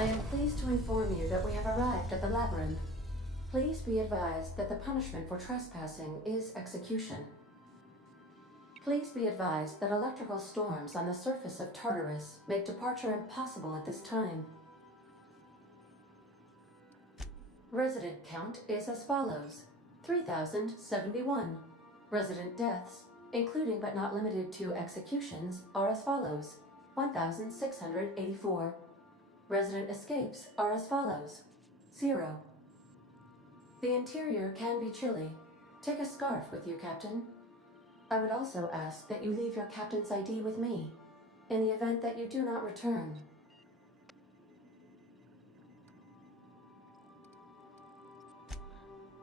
I am pleased to inform you that we have arrived at the labyrinth. Please be advised that the punishment for trespassing is execution. Please be advised that electrical storms on the surface of Tartarus make departure impossible at this time. Resident count is as follows: 3,071. Resident deaths, including but not limited to executions, are as follows: 1,684. Resident escapes are as follows: 0. The interior can be chilly. Take a scarf with you, Captain. I would also ask that you leave your captain's ID with me, in the event that you do not return.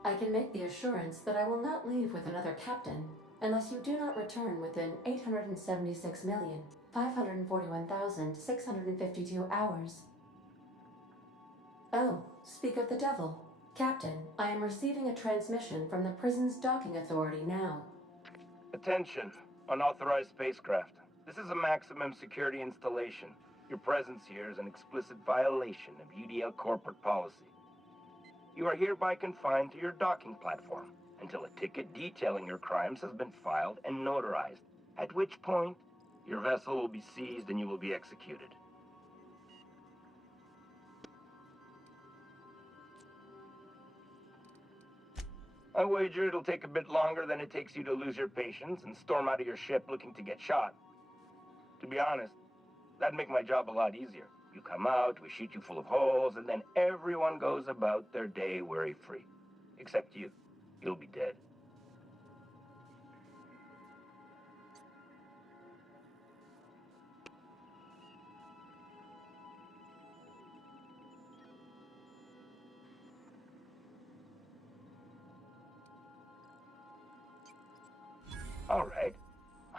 I can make the assurance that I will not leave with another captain unless you do not return within 876,541,652 hours. Oh, speak of the devil. Captain, I am receiving a transmission from the prison's docking authority now. Attention, unauthorized spacecraft. This is a maximum security installation. Your presence here is an explicit violation of UDL corporate policy. You are hereby confined to your docking platform until a ticket detailing your crimes has been filed and notarized, at which point your vessel will be seized and you will be executed. I wager it'll take a bit longer than it takes you to lose your patience and storm out of your ship looking to get shot. To be honest, that'd make my job a lot easier. You come out, we shoot you full of holes, and then everyone goes about their day worry-free. Except you. You'll be dead. All right.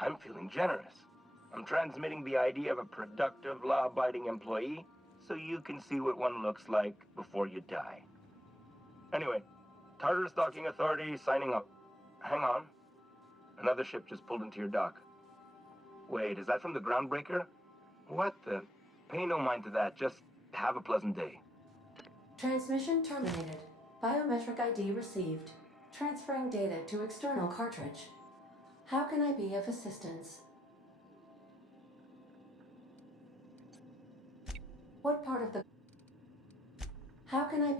I'm feeling generous. I'm transmitting the idea of a productive, law-abiding employee so you can see what one looks like before you die. Anyway, Tartarus Docking Authority signing up. Hang on. Another ship just pulled into your dock. Wait, is that from the groundbreaker? What the? Pay no mind to that. Just have a pleasant day. Transmission terminated. Biometric ID received. Transferring data to external cartridge. How can I be of assistance? What part of the... How can I...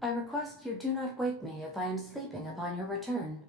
I request you do not wake me if I am sleeping upon your return.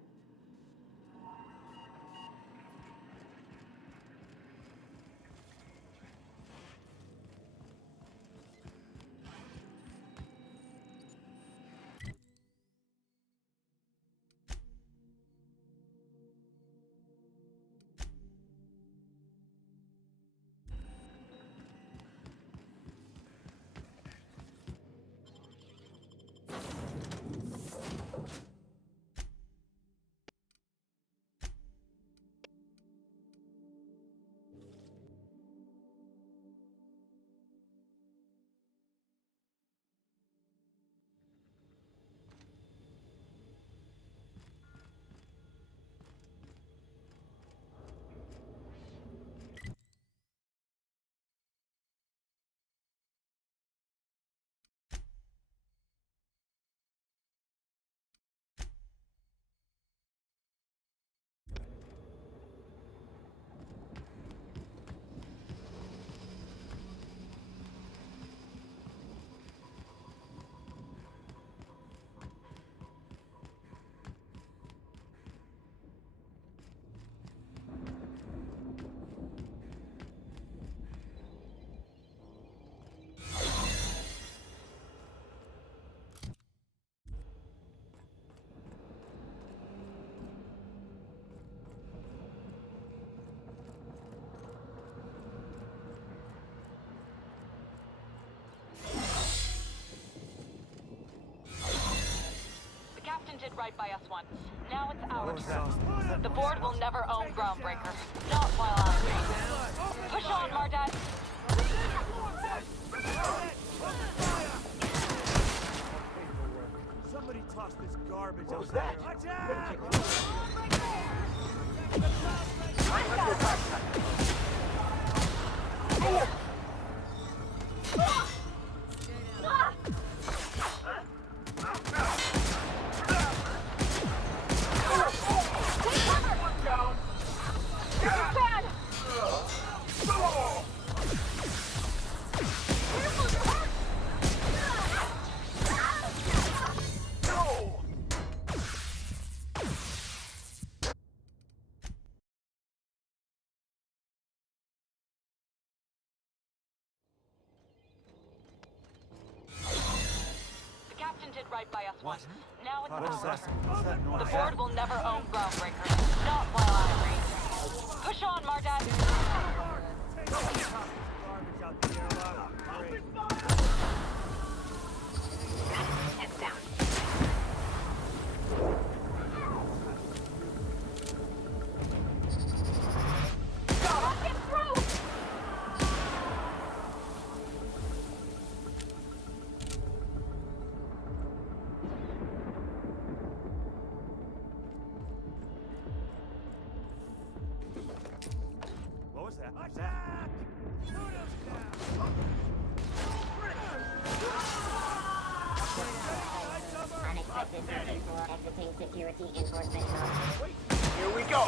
Did right by us once. Now it's our turn. The board will never own Groundbreaker. Not while I'm here. Push on, Mardad. Somebody toss this garbage out there. Watch out! right by us once. Now it's What our was that? turn. What's that noise? The board will never own groundbreakers. Not while I'm range. Push on, Mardad. Take all this garbage out the airlock. Great. Heads down. Get through! What was that? Attack! Shoot him down! Unexpected searching for exiting security enforcement mode. Here we go!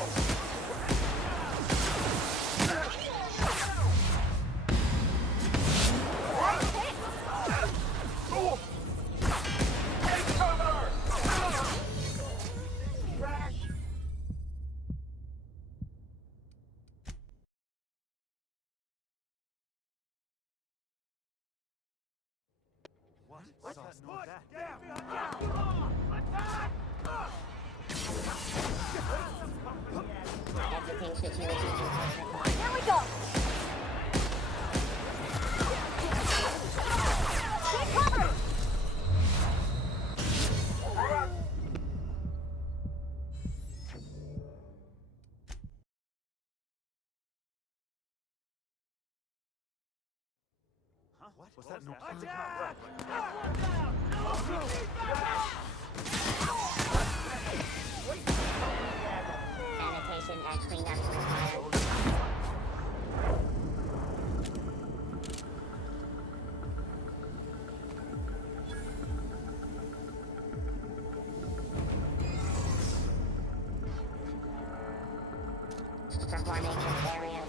Take cover! Crash! What? What's that noise? Down! Exiting security enforcement mode. Here we go! Take cover! Huh? What? What's that noise? Attack! Sanitation and cleanup required. Performing this area.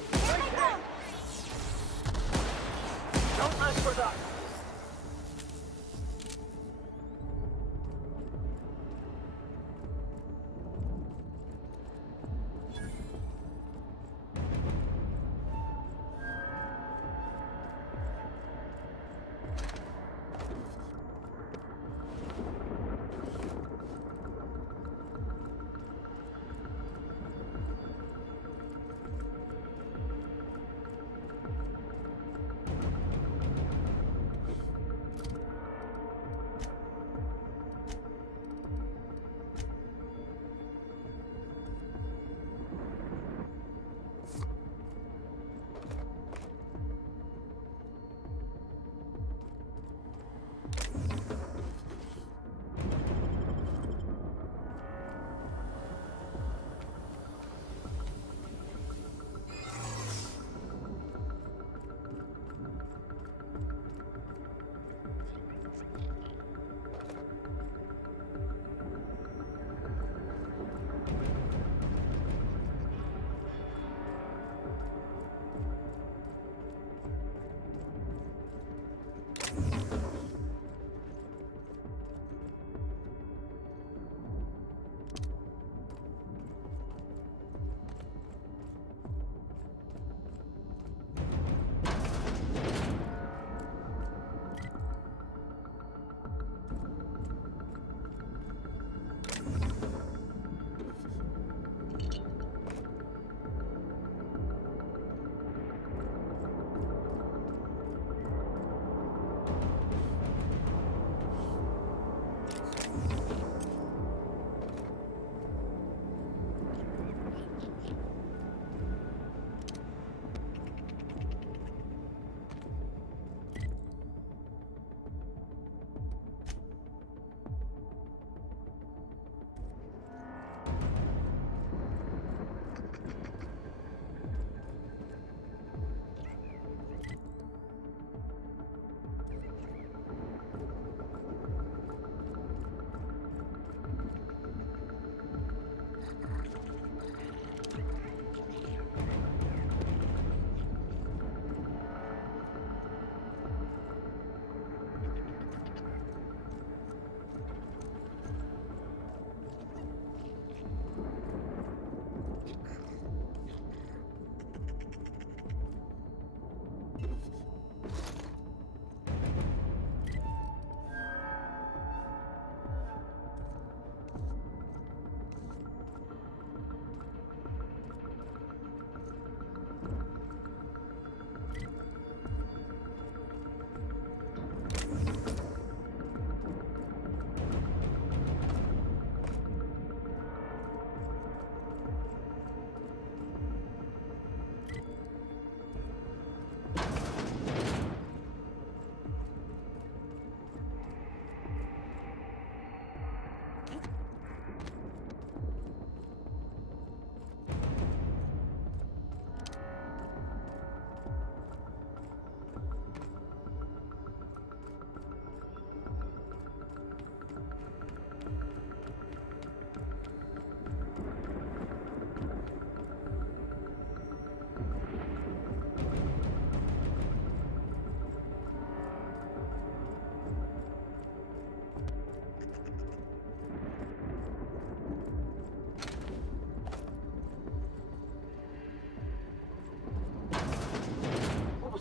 Don't mess with us!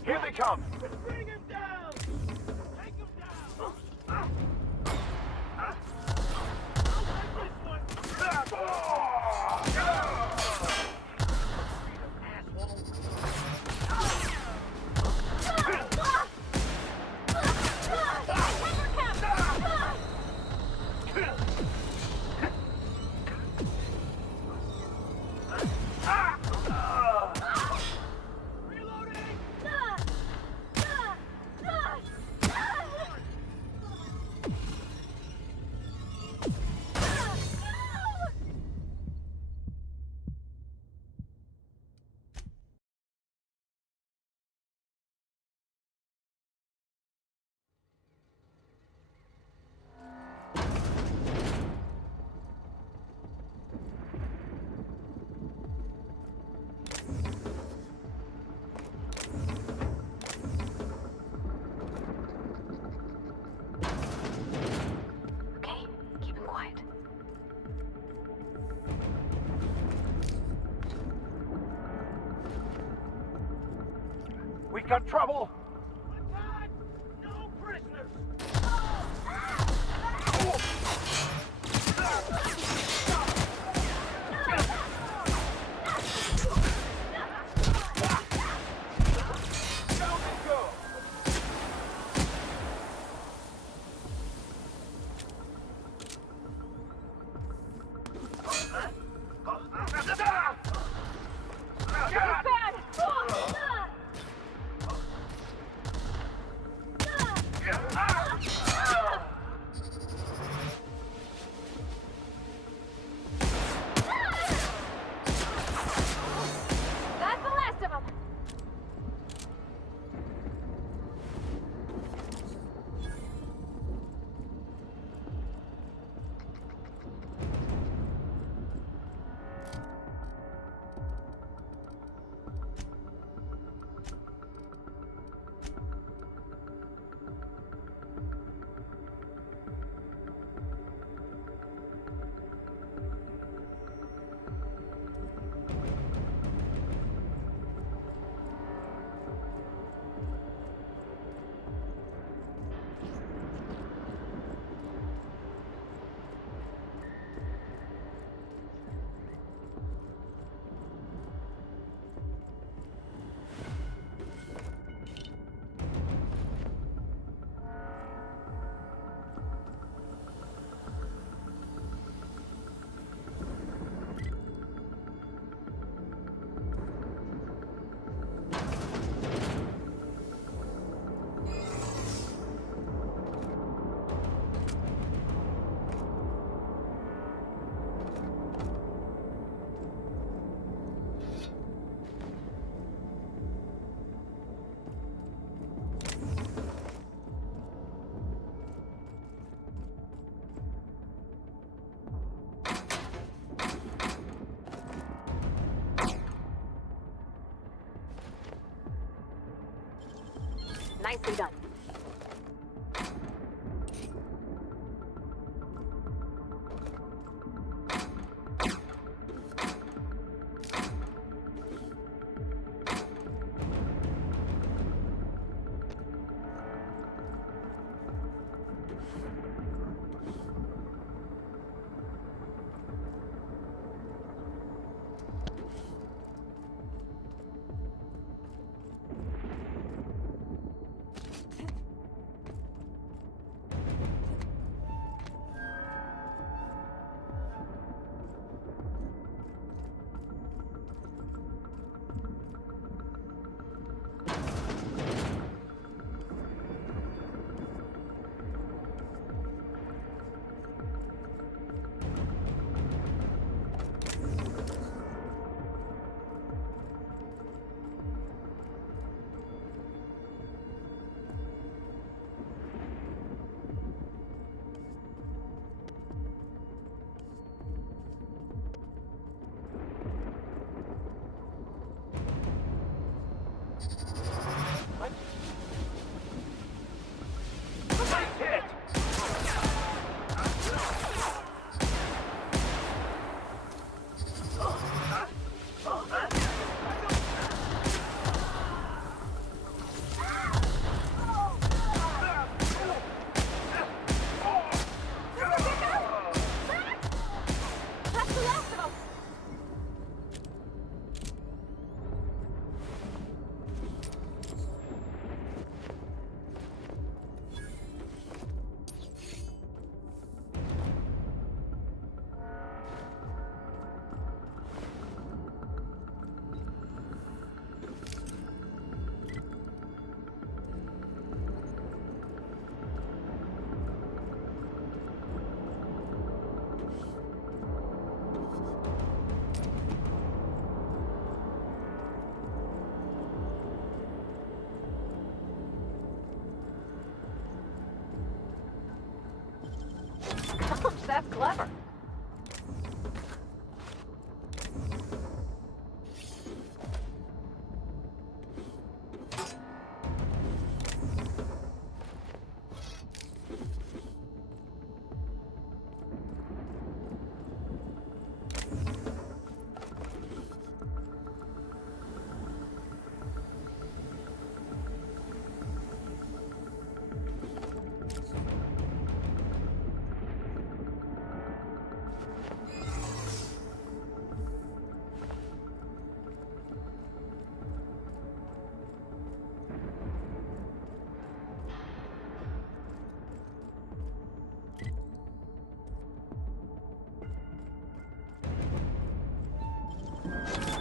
Here they come! Bring him down! Take him down! Okay, keep him quiet. We got trouble! Attack! No prisoners! Down they go! Bad! That's the last of them! Nicely done.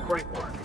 Great work.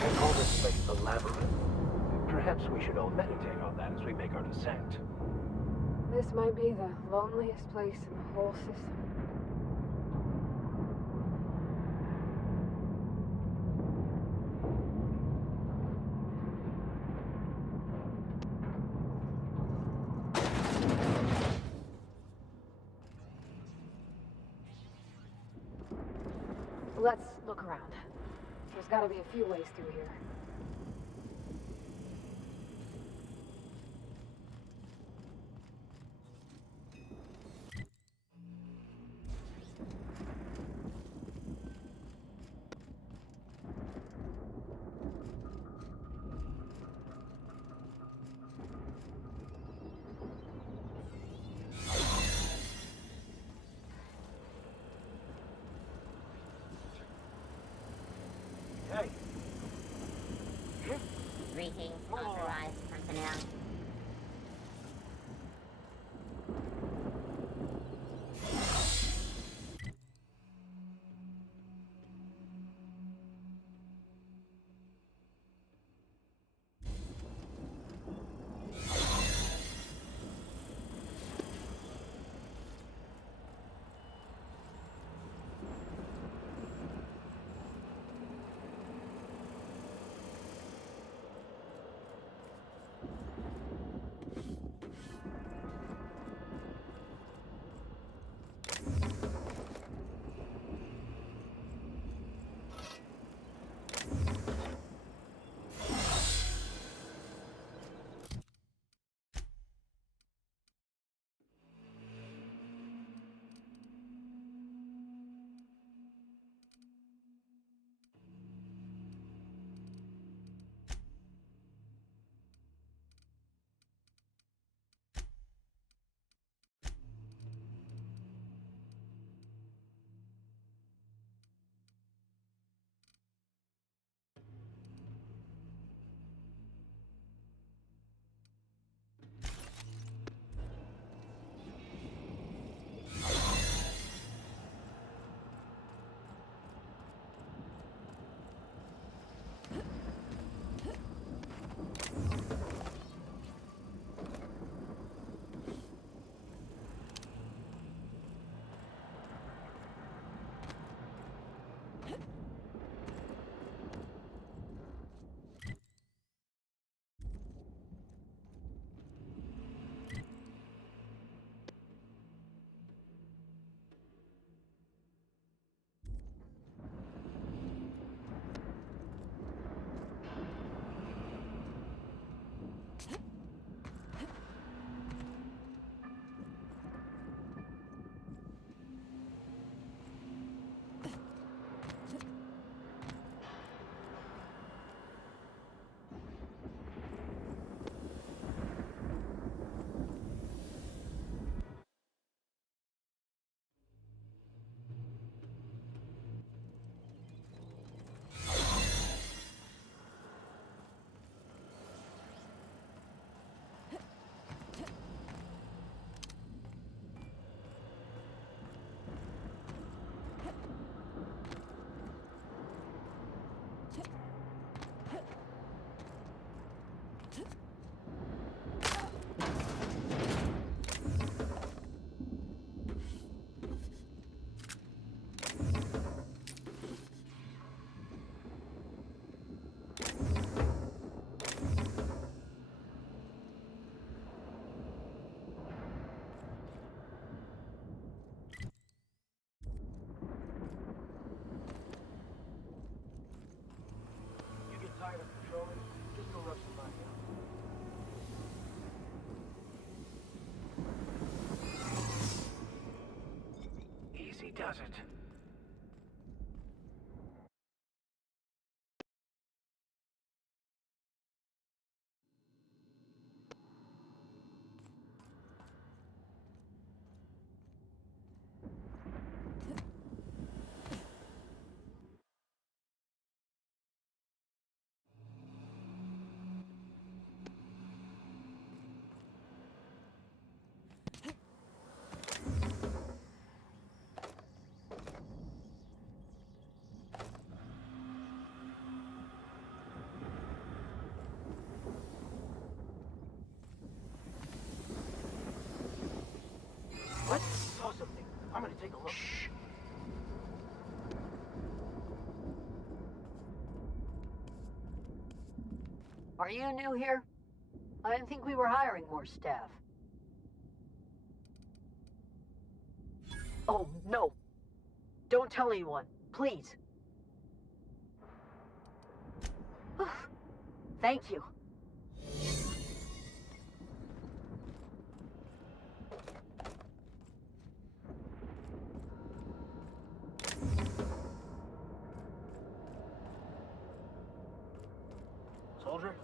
They call this place the Labyrinth. Perhaps we should all meditate on that as we make our descent. This might be the loneliest place in the whole system. Let's look around. There's gotta be a few ways through here. Hey, does it. What? Saw something. I'm gonna take a look. Shh. Are you new here? I didn't think we were hiring more staff. Oh, no. Don't tell anyone, please. Thank you. Soldier?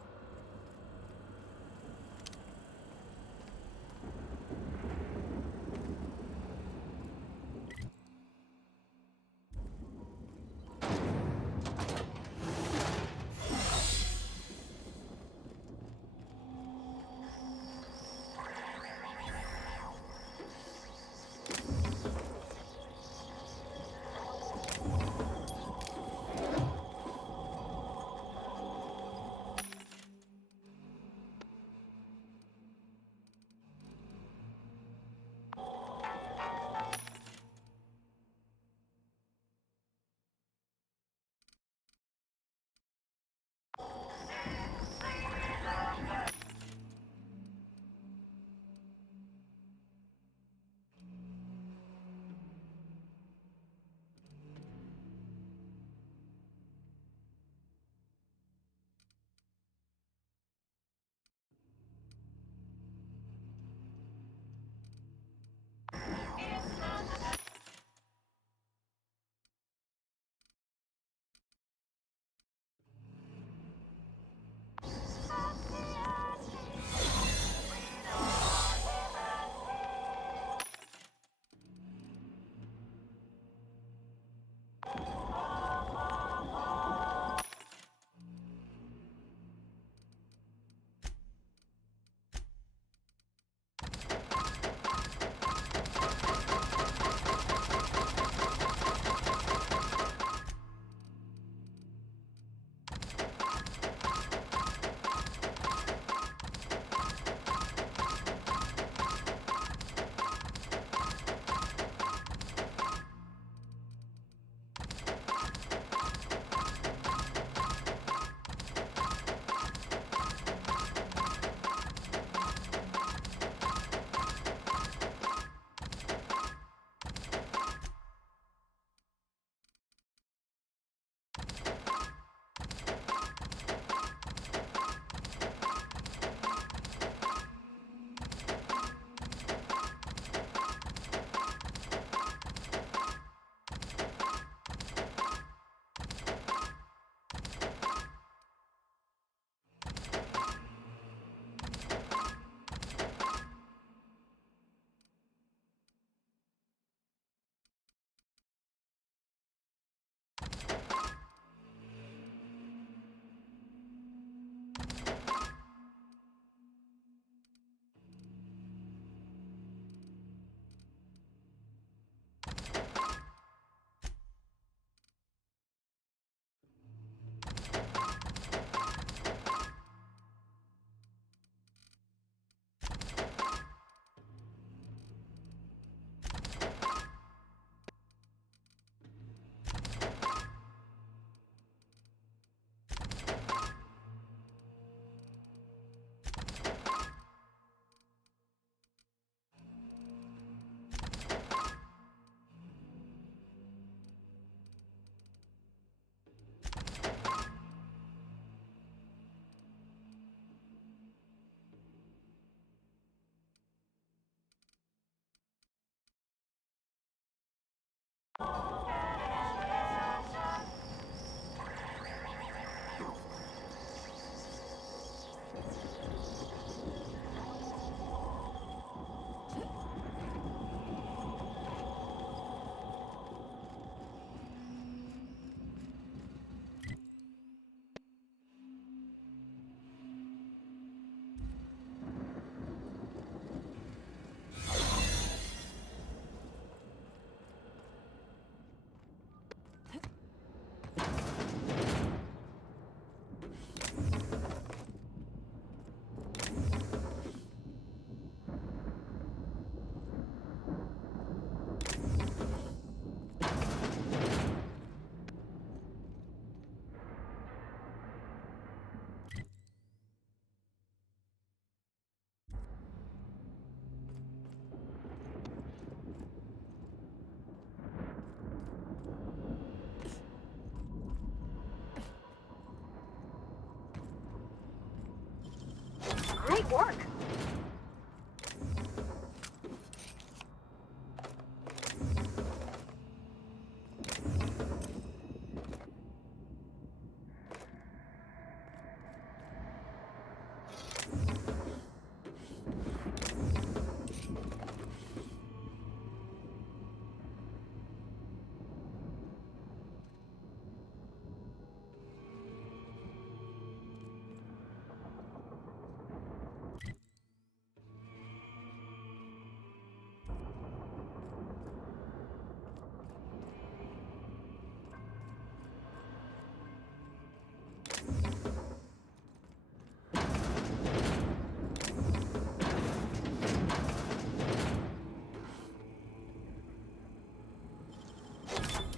Great work.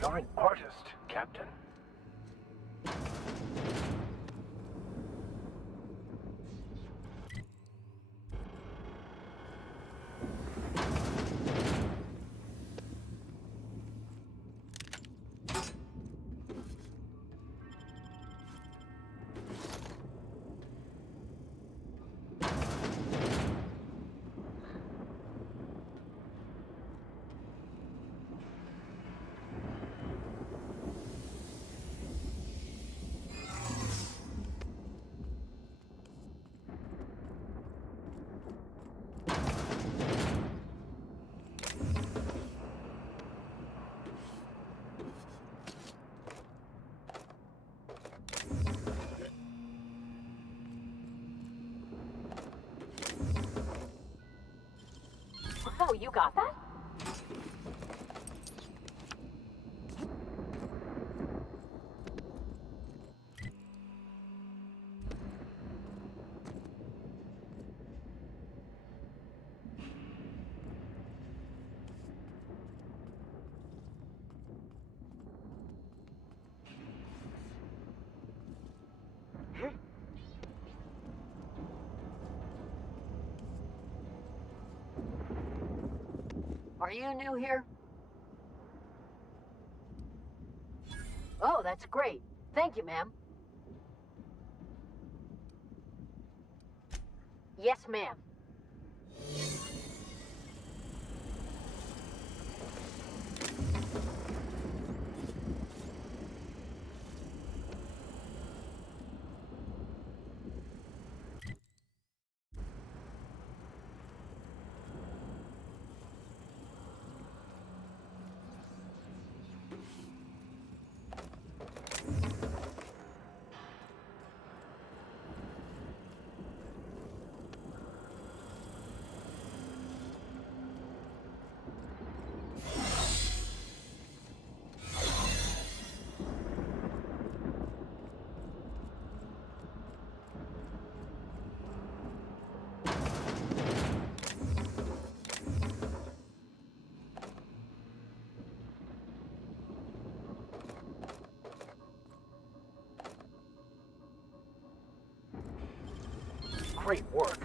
You're an artist, Captain. Oh, you got that? Are you new here? Oh, that's great. Thank you, ma'am. Yes, ma'am. Great work.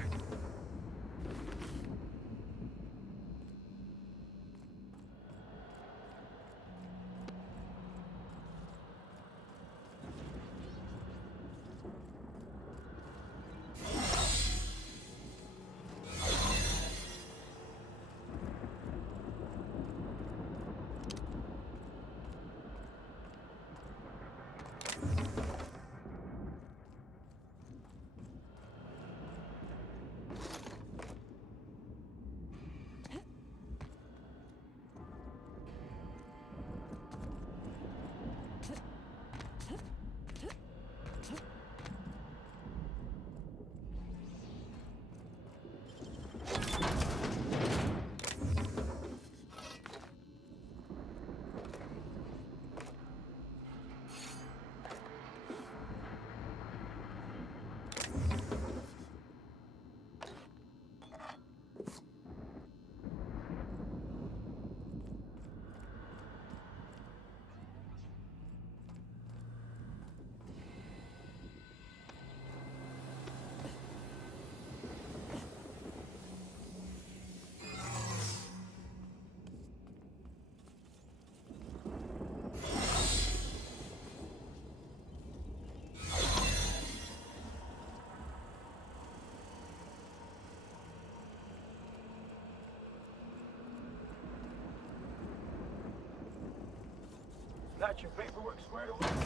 Got your paperwork squared away?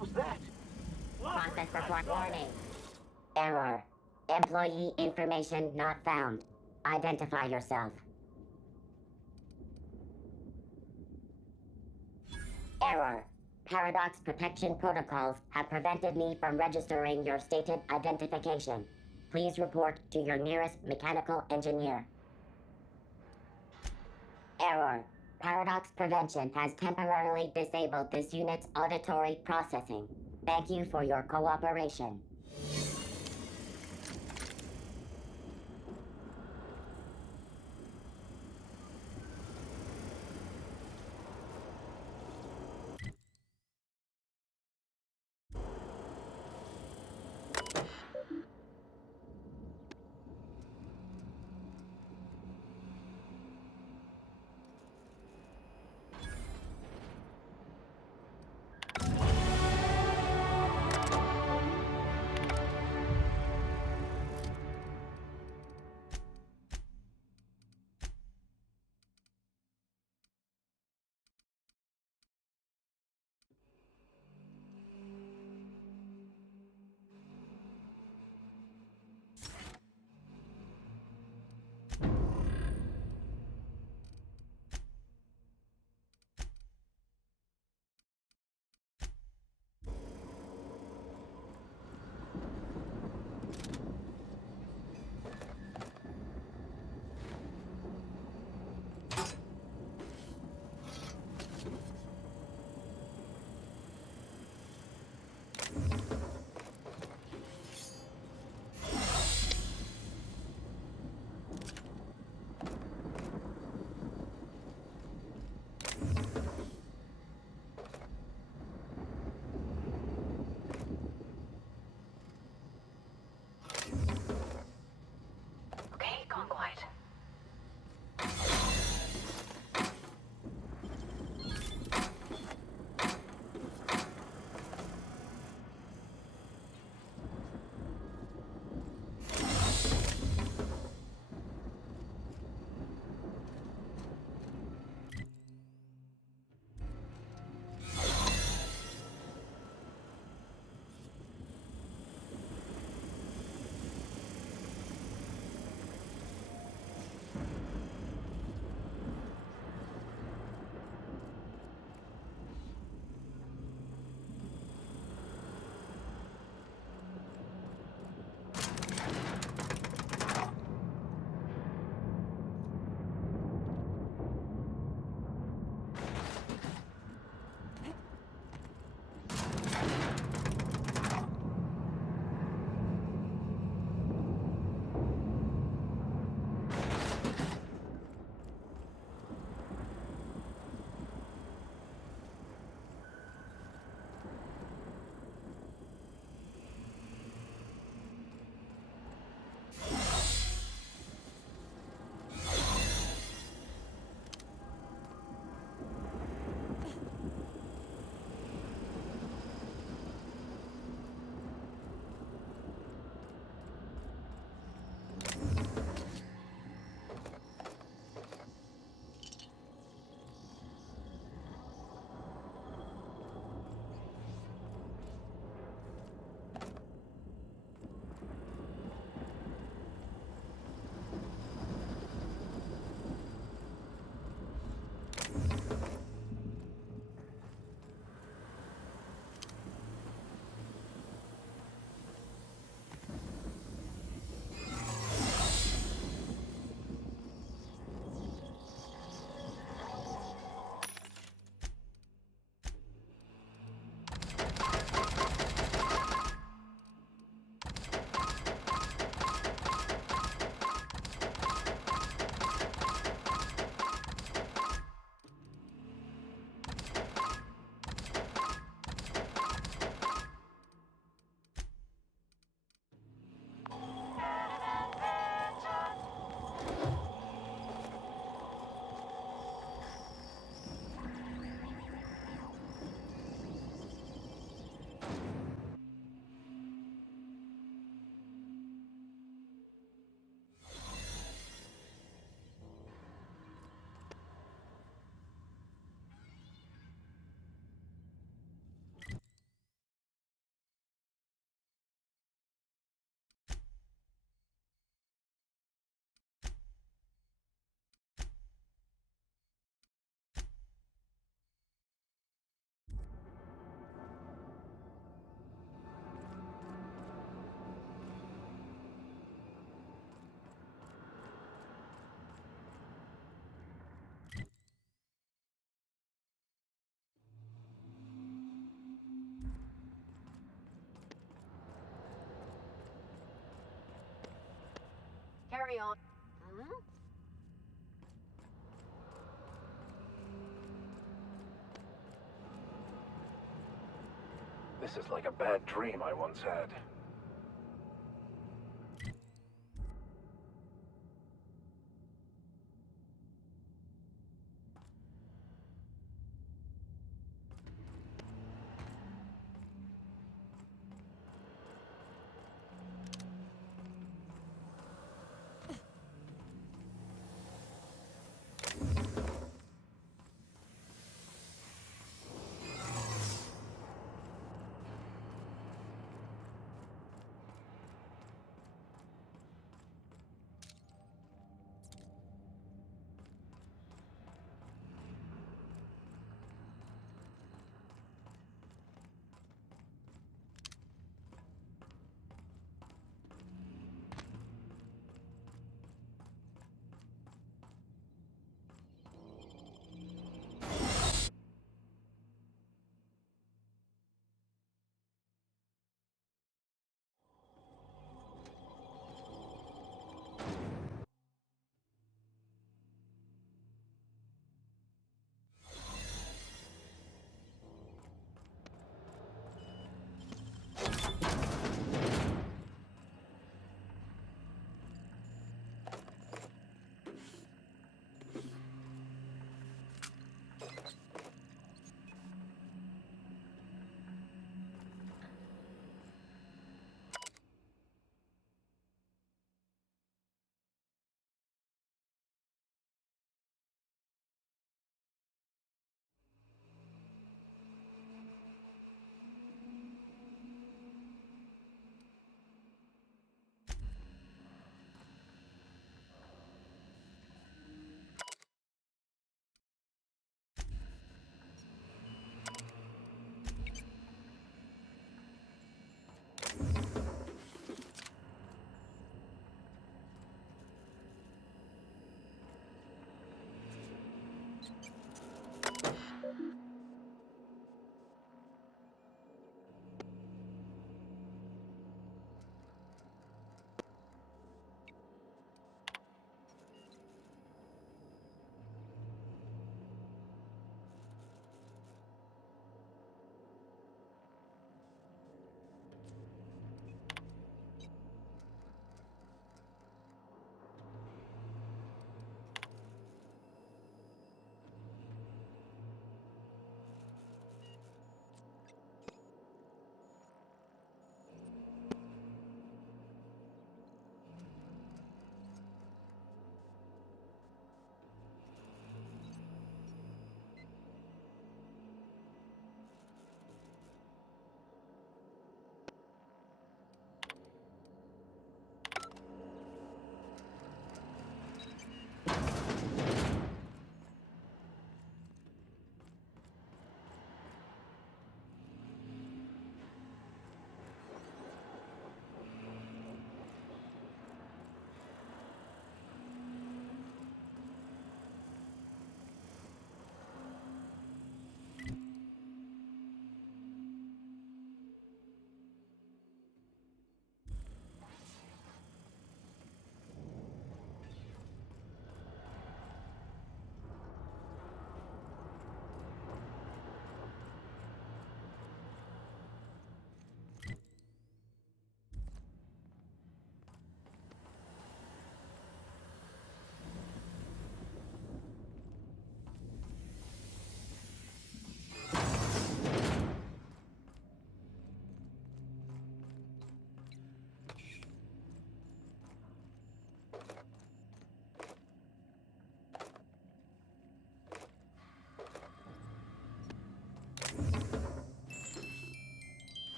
What was that? Process report warning. Error. Employee information not found. Identify yourself. Error. Paradox protection protocols have prevented me from registering your stated identification. Please report to your nearest mechanical engineer. Error. Paradox prevention has temporarily disabled this unit's auditory processing. Thank you for your cooperation. carry on. Hmm? This is like a bad dream I once had.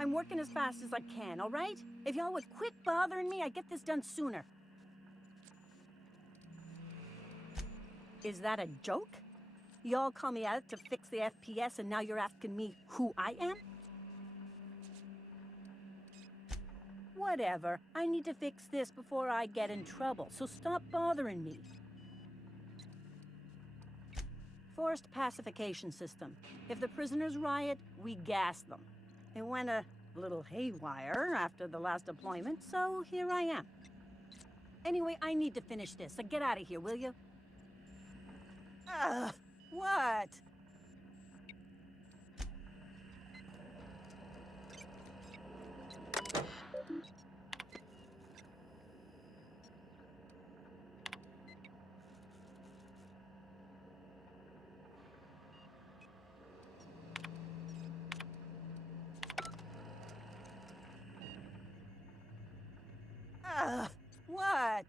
I'm working as fast as I can, all right? If y'all would quit bothering me, I'd get this done sooner. Is that a joke? Y'all call me out to fix the FPS and now you're asking me who I am? Whatever. I need to fix this before I get in trouble, so stop bothering me. Forced pacification system. If the prisoners riot, we gas them. It went a little haywire after the last deployment, so here I am. Anyway, I need to finish this, so get out of here, will you? What? What?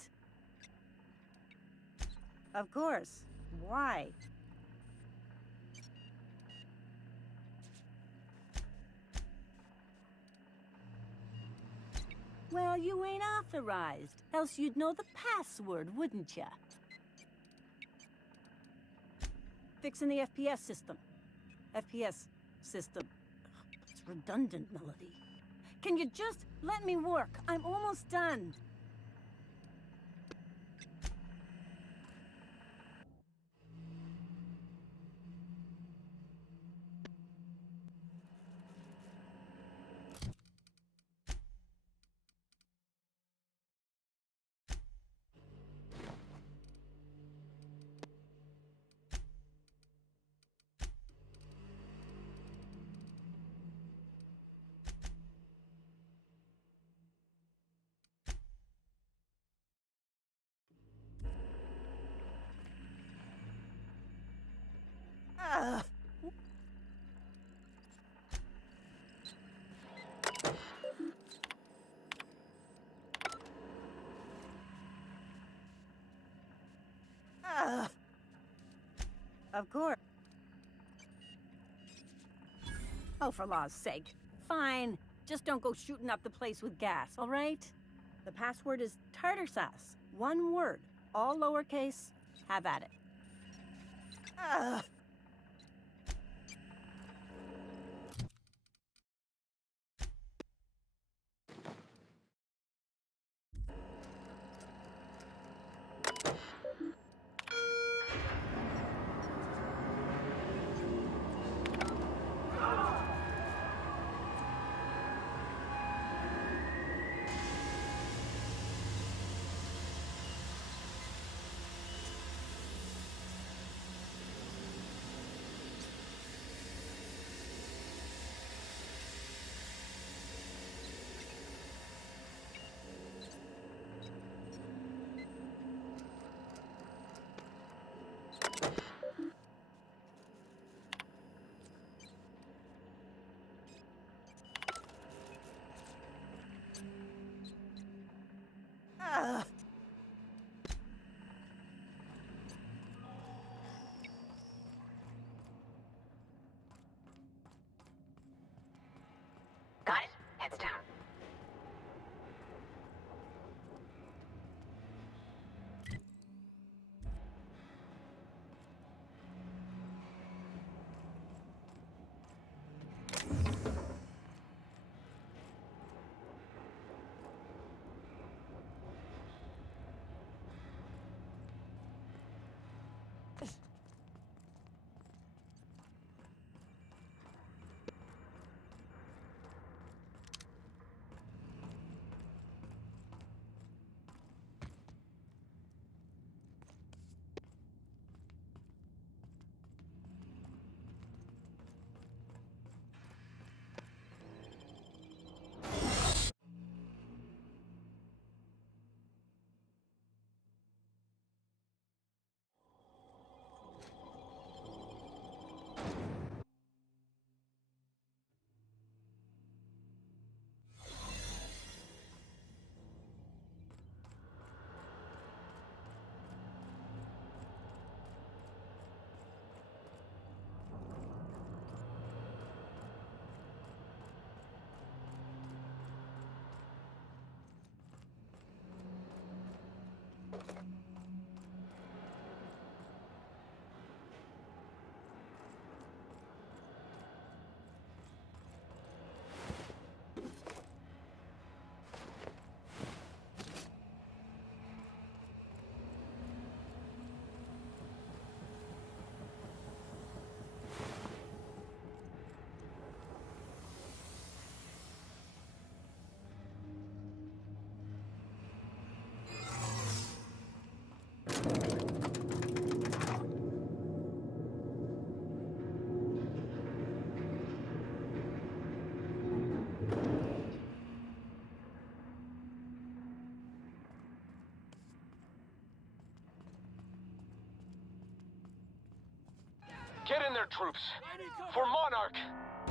Of course. Why? Well, you ain't authorized, else you'd know the password, wouldn't ya? Fixing the FPS system. FPS system. It's redundant, Melody. Can you just let me work? I'm almost done. Of course. Oh, for law's sake. Fine. Just don't go shooting up the place with gas, all right? The password is Tartarus. One word. All lowercase. Have at it. Get in there, troops. For Monarch.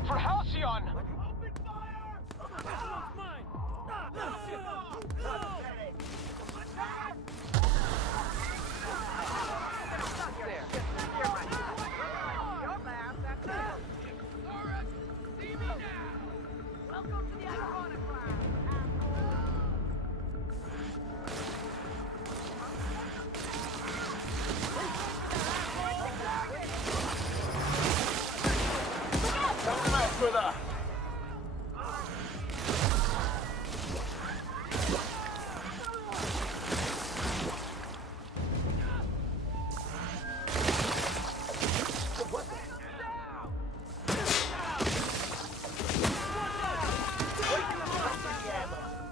For Halcyon. Open fire! This one's mine! Welcome to the Iconoclast, Don't mess with us!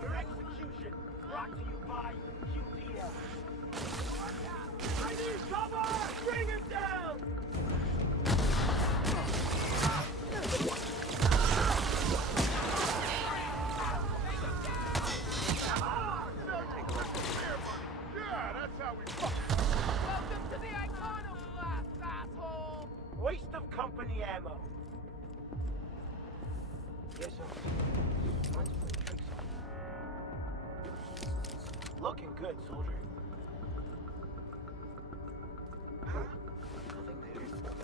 Your execution brought to you by QTS. I need cover! Bring him down! Yeah, that's how we fuck. Welcome to the Iconoclast, asshole! Waste of company ammo. Yes, sir. Looking good, soldier. Nothing there.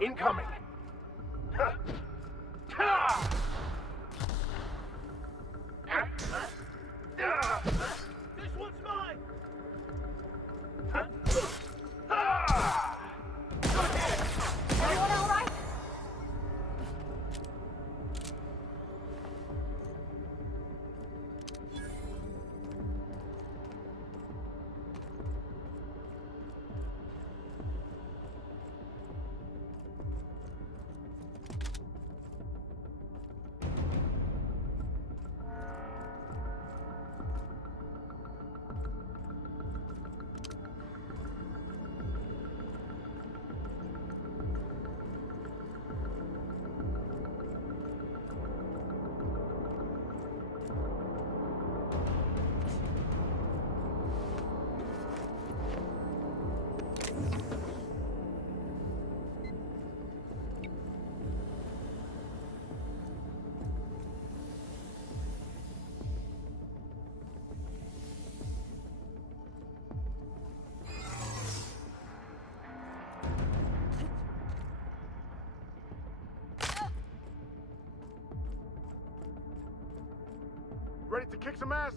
Incoming. This one's mine! kick some ass?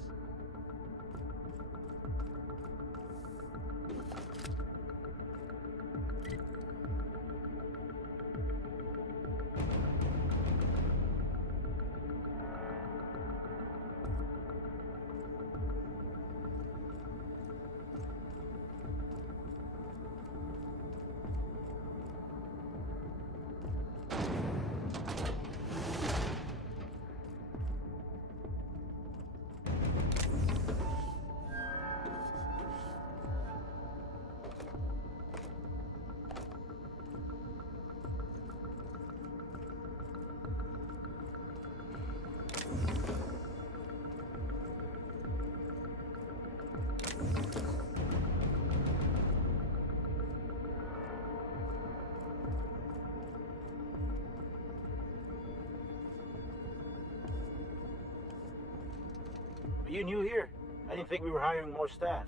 Are you new here? I didn't think we were hiring more staff.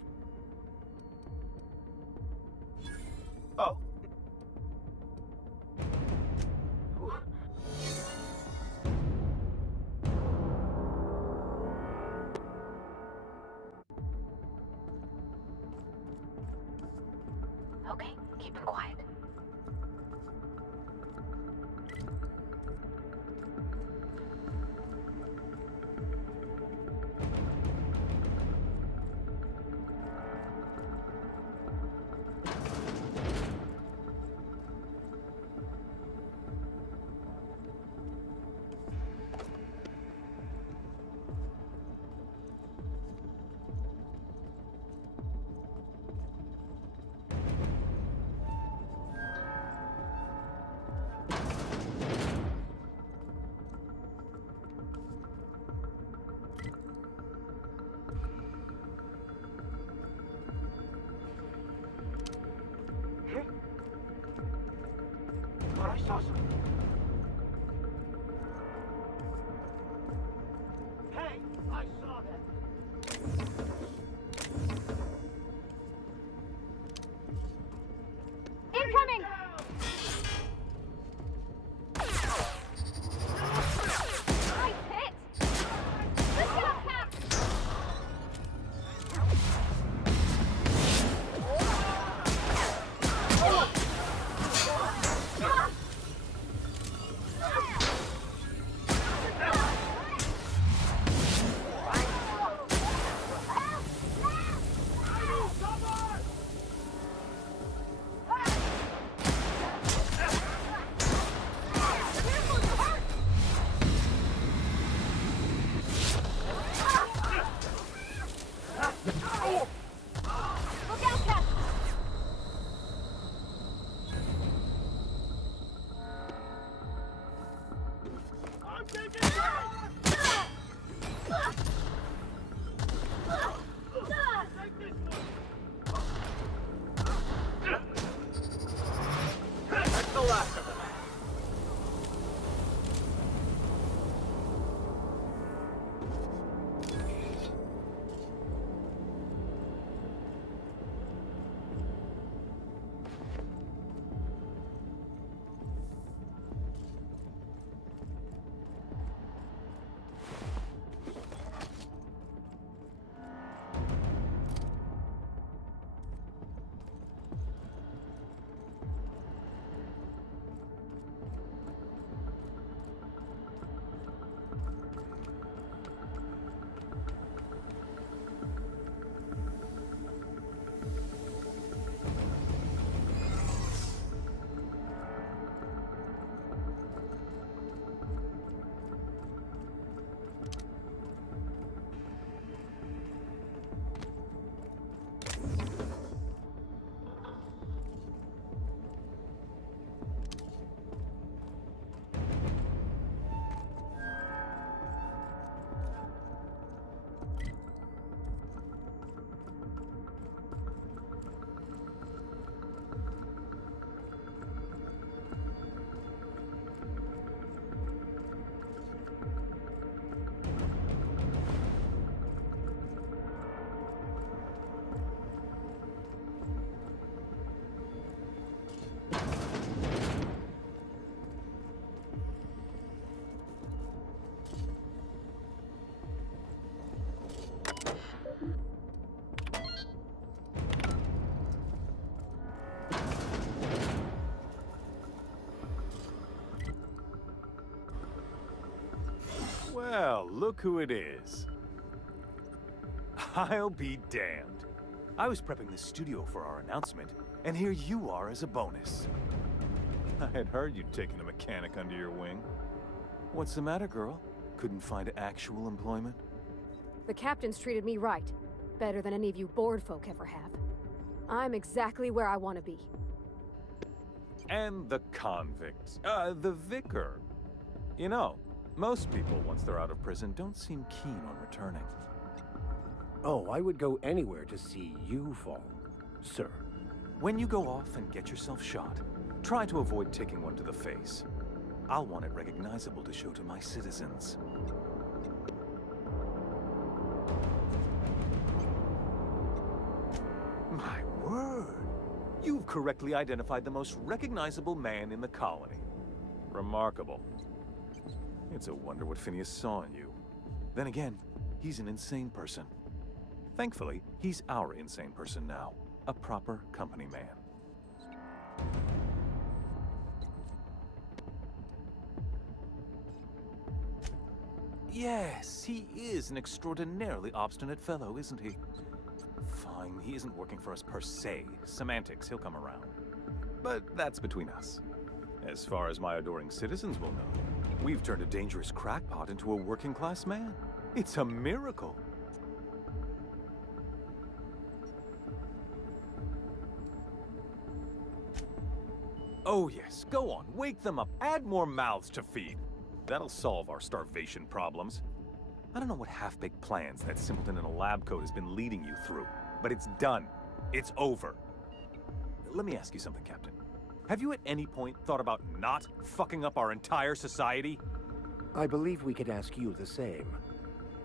Oh. Whew. Okay, keep it quiet. Thought I saw something. Hey, I saw that. Incoming! Nice hit! Let's get up, Cap! Look out, Cap! I'm taking it! Take this one! That's the last of them. look who it is. I'll be damned. I was prepping the studio for our announcement, and here you are as a bonus. I had heard you'd taken a mechanic under your wing. What's the matter, girl? Couldn't find actual employment? The captain's treated me right. Better than any of you bored folk ever have. I'm exactly where I want to be. And the convict. The vicar. You know, most people, once they're out of prison, don't seem keen on returning. Oh, I would go anywhere to see you fall, sir. When you go off and get yourself shot, try to avoid taking one to the face. I'll want it recognizable to show to my citizens. My word! You've correctly identified the most recognizable man in the colony. Remarkable. It's a wonder what Phineas saw in you. Then again, he's an insane person. Thankfully, he's our insane person now. A proper company man. Yes, he is an extraordinarily obstinate fellow, isn't he? Fine, he isn't working for us per se. Semantics, he'll come around. But that's between us. As far as my adoring citizens will know, we've turned a dangerous crackpot into a working-class man. It's a miracle. Oh yes, go on, wake them up, add more mouths to feed. That'll solve our starvation problems. I don't know what half-baked plans that simpleton in a lab coat has been leading you through, but it's done. It's over. Let me ask you something, Captain. Have you at any point thought about not fucking up our entire society? I believe we could ask you the same.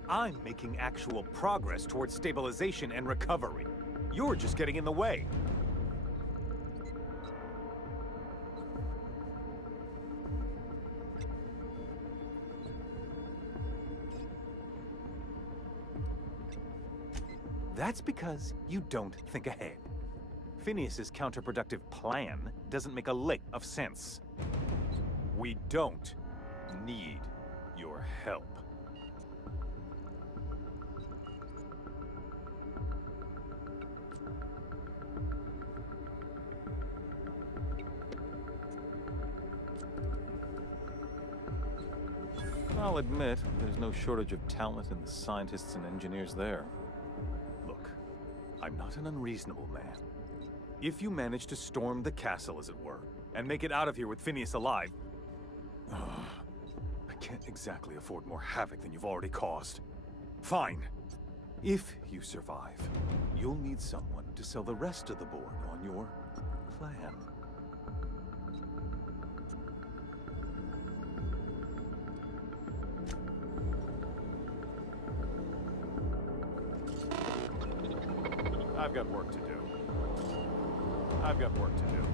I'm making actual progress towards stabilization and recovery. You're just getting in the way. That's because you don't think ahead. Phineas's counterproductive plan doesn't make a lick of sense. We don't need your help. I'll admit, there's no shortage of talent in the scientists and engineers there. Look, I'm not an unreasonable man. If you manage to storm the castle, as it were, and make it out of here with Phineas alive, I can't exactly afford more havoc than you've already caused. Fine. If you survive, you'll need someone to sell the rest of the board on your plan. I've got work to do. I've got work to do.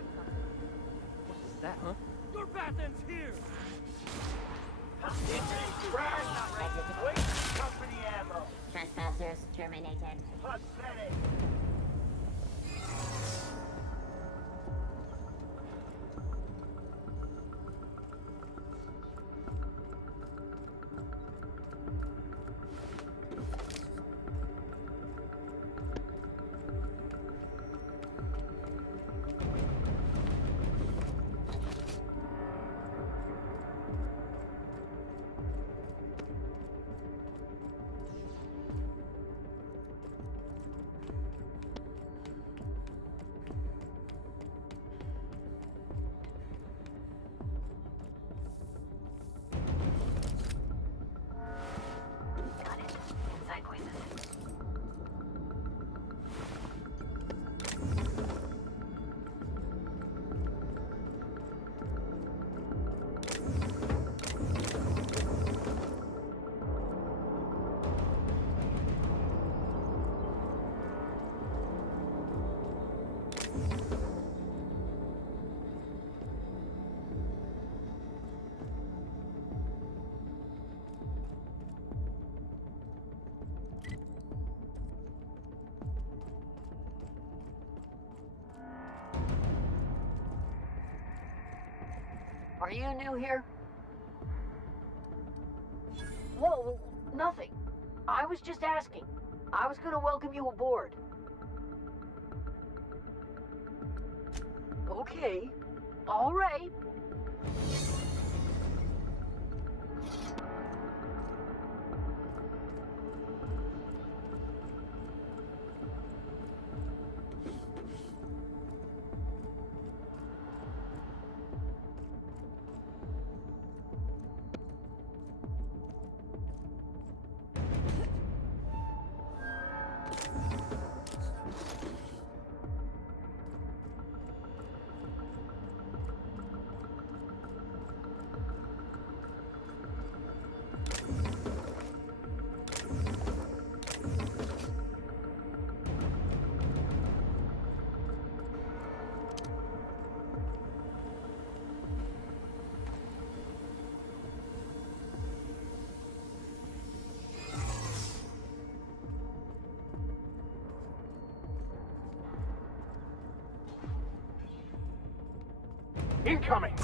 heard something. What's that? Huh? Your path ends here! Register- Company ammo! Trespassers terminated. Pathetic! Are you new here? Whoa, nothing. I was just asking. I was gonna welcome you aboard. Okay. All right. Incoming!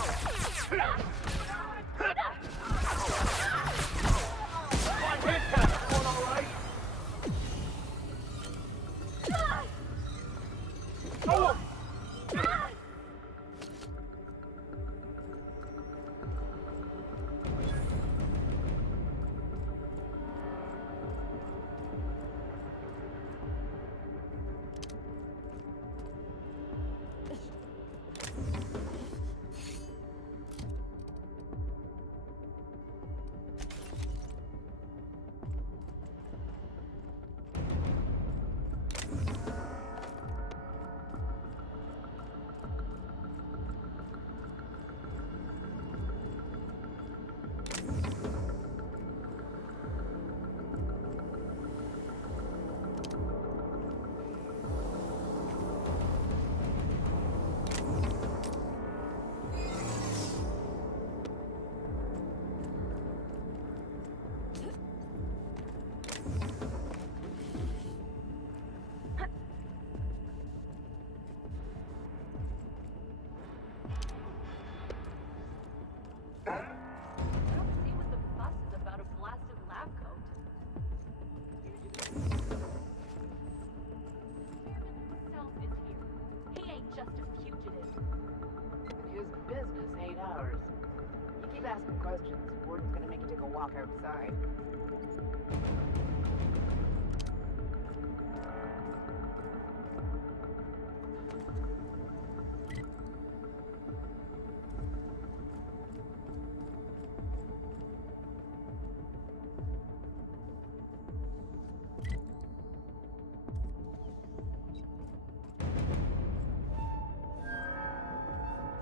Asking questions. Warden's gonna make you take a walk outside.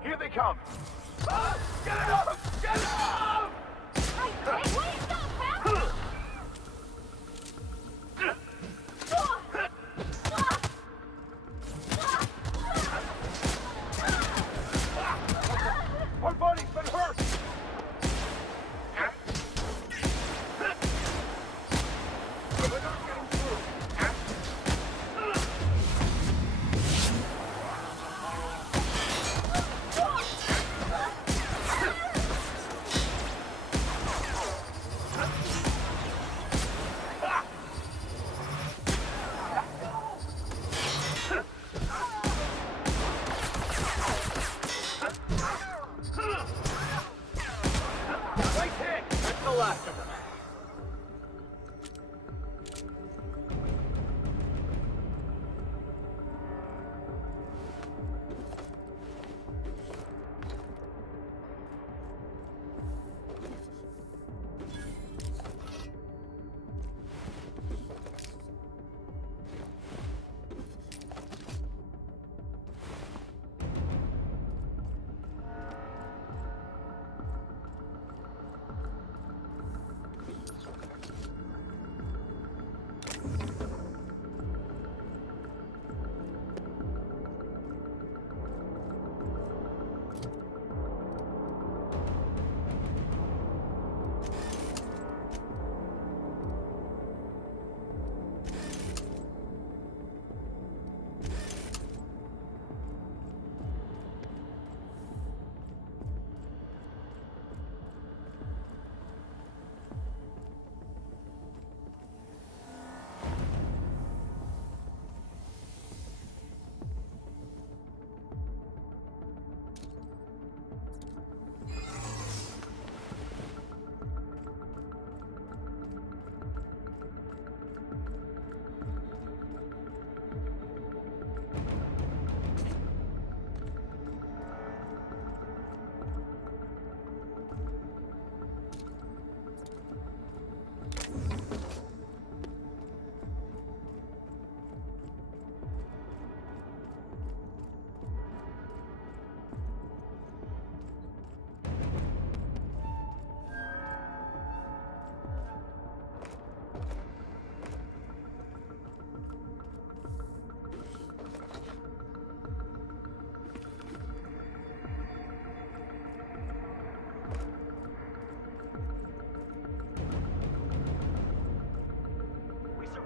Here they come! Ah! Get it up! Get it up!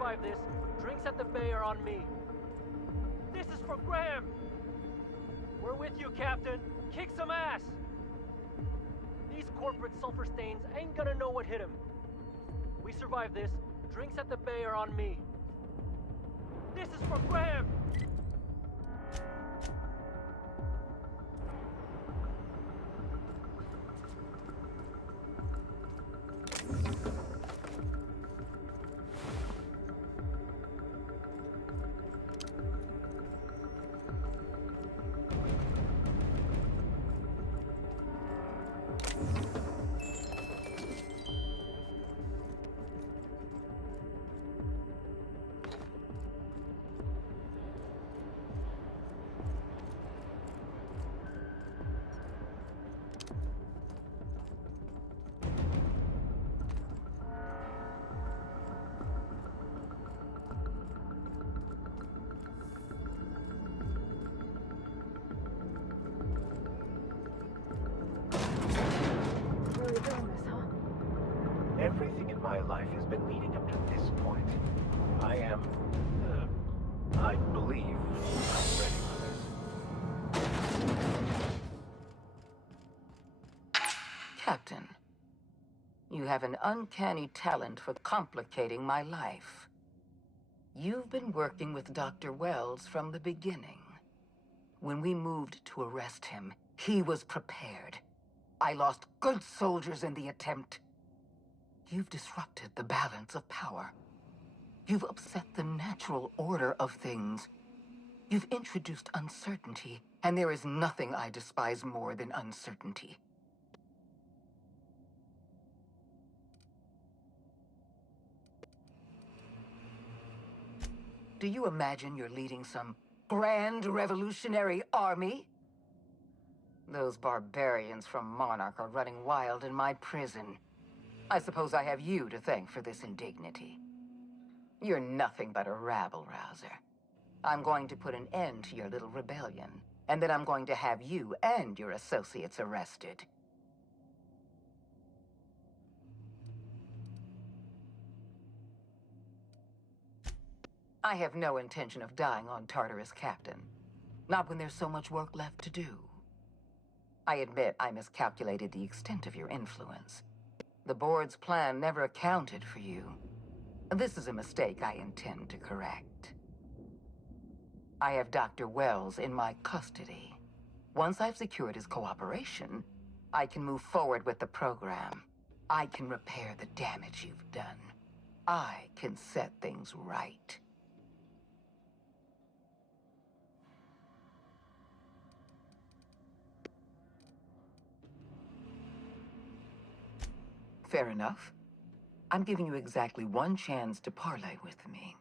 survive this, drinks at the bay are on me. This is for Graham! We're with you, Captain. Kick some ass! These corporate sulfur stains ain't gonna know what hit him. We survive this, drinks at the bay are on me. This is for Graham! Really doing this, huh? Everything in my life has been leading up to this point. I believe I'm ready for this. Captain, you have an uncanny talent for complicating my life. You've been working with Dr. Wells from the beginning. When we moved to arrest him, he was prepared. I lost good soldiers in the attempt. You've disrupted the balance of power. You've upset the natural order of things. You've introduced uncertainty, and there is nothing I despise more than uncertainty. Do you imagine you're leading some grand revolutionary army? Those barbarians from Monarch are running wild in my prison. I suppose I have you to thank for this indignity. You're nothing but a rabble-rouser. I'm going to put an end to your little rebellion, and then I'm going to have you and your associates arrested. I have no intention of dying on Tartarus, Captain. Not when there's so much work left to do. I admit I miscalculated the extent of your influence. The board's plan never accounted for you. This is a mistake I intend to correct. I have Dr. Wells in my custody. Once I've secured his cooperation, I can move forward with the program. I can repair the damage you've done. I can set things right. Fair enough. I'm giving you exactly one chance to parley with me.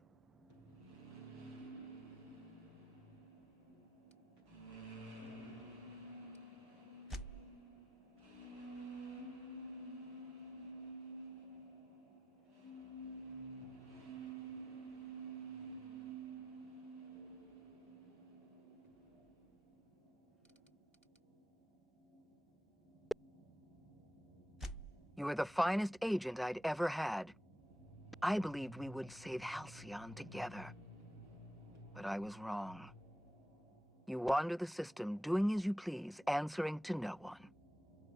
You were the finest agent I'd ever had. I believed we would save Halcyon together. But I was wrong. You wander the system, doing as you please, answering to no one.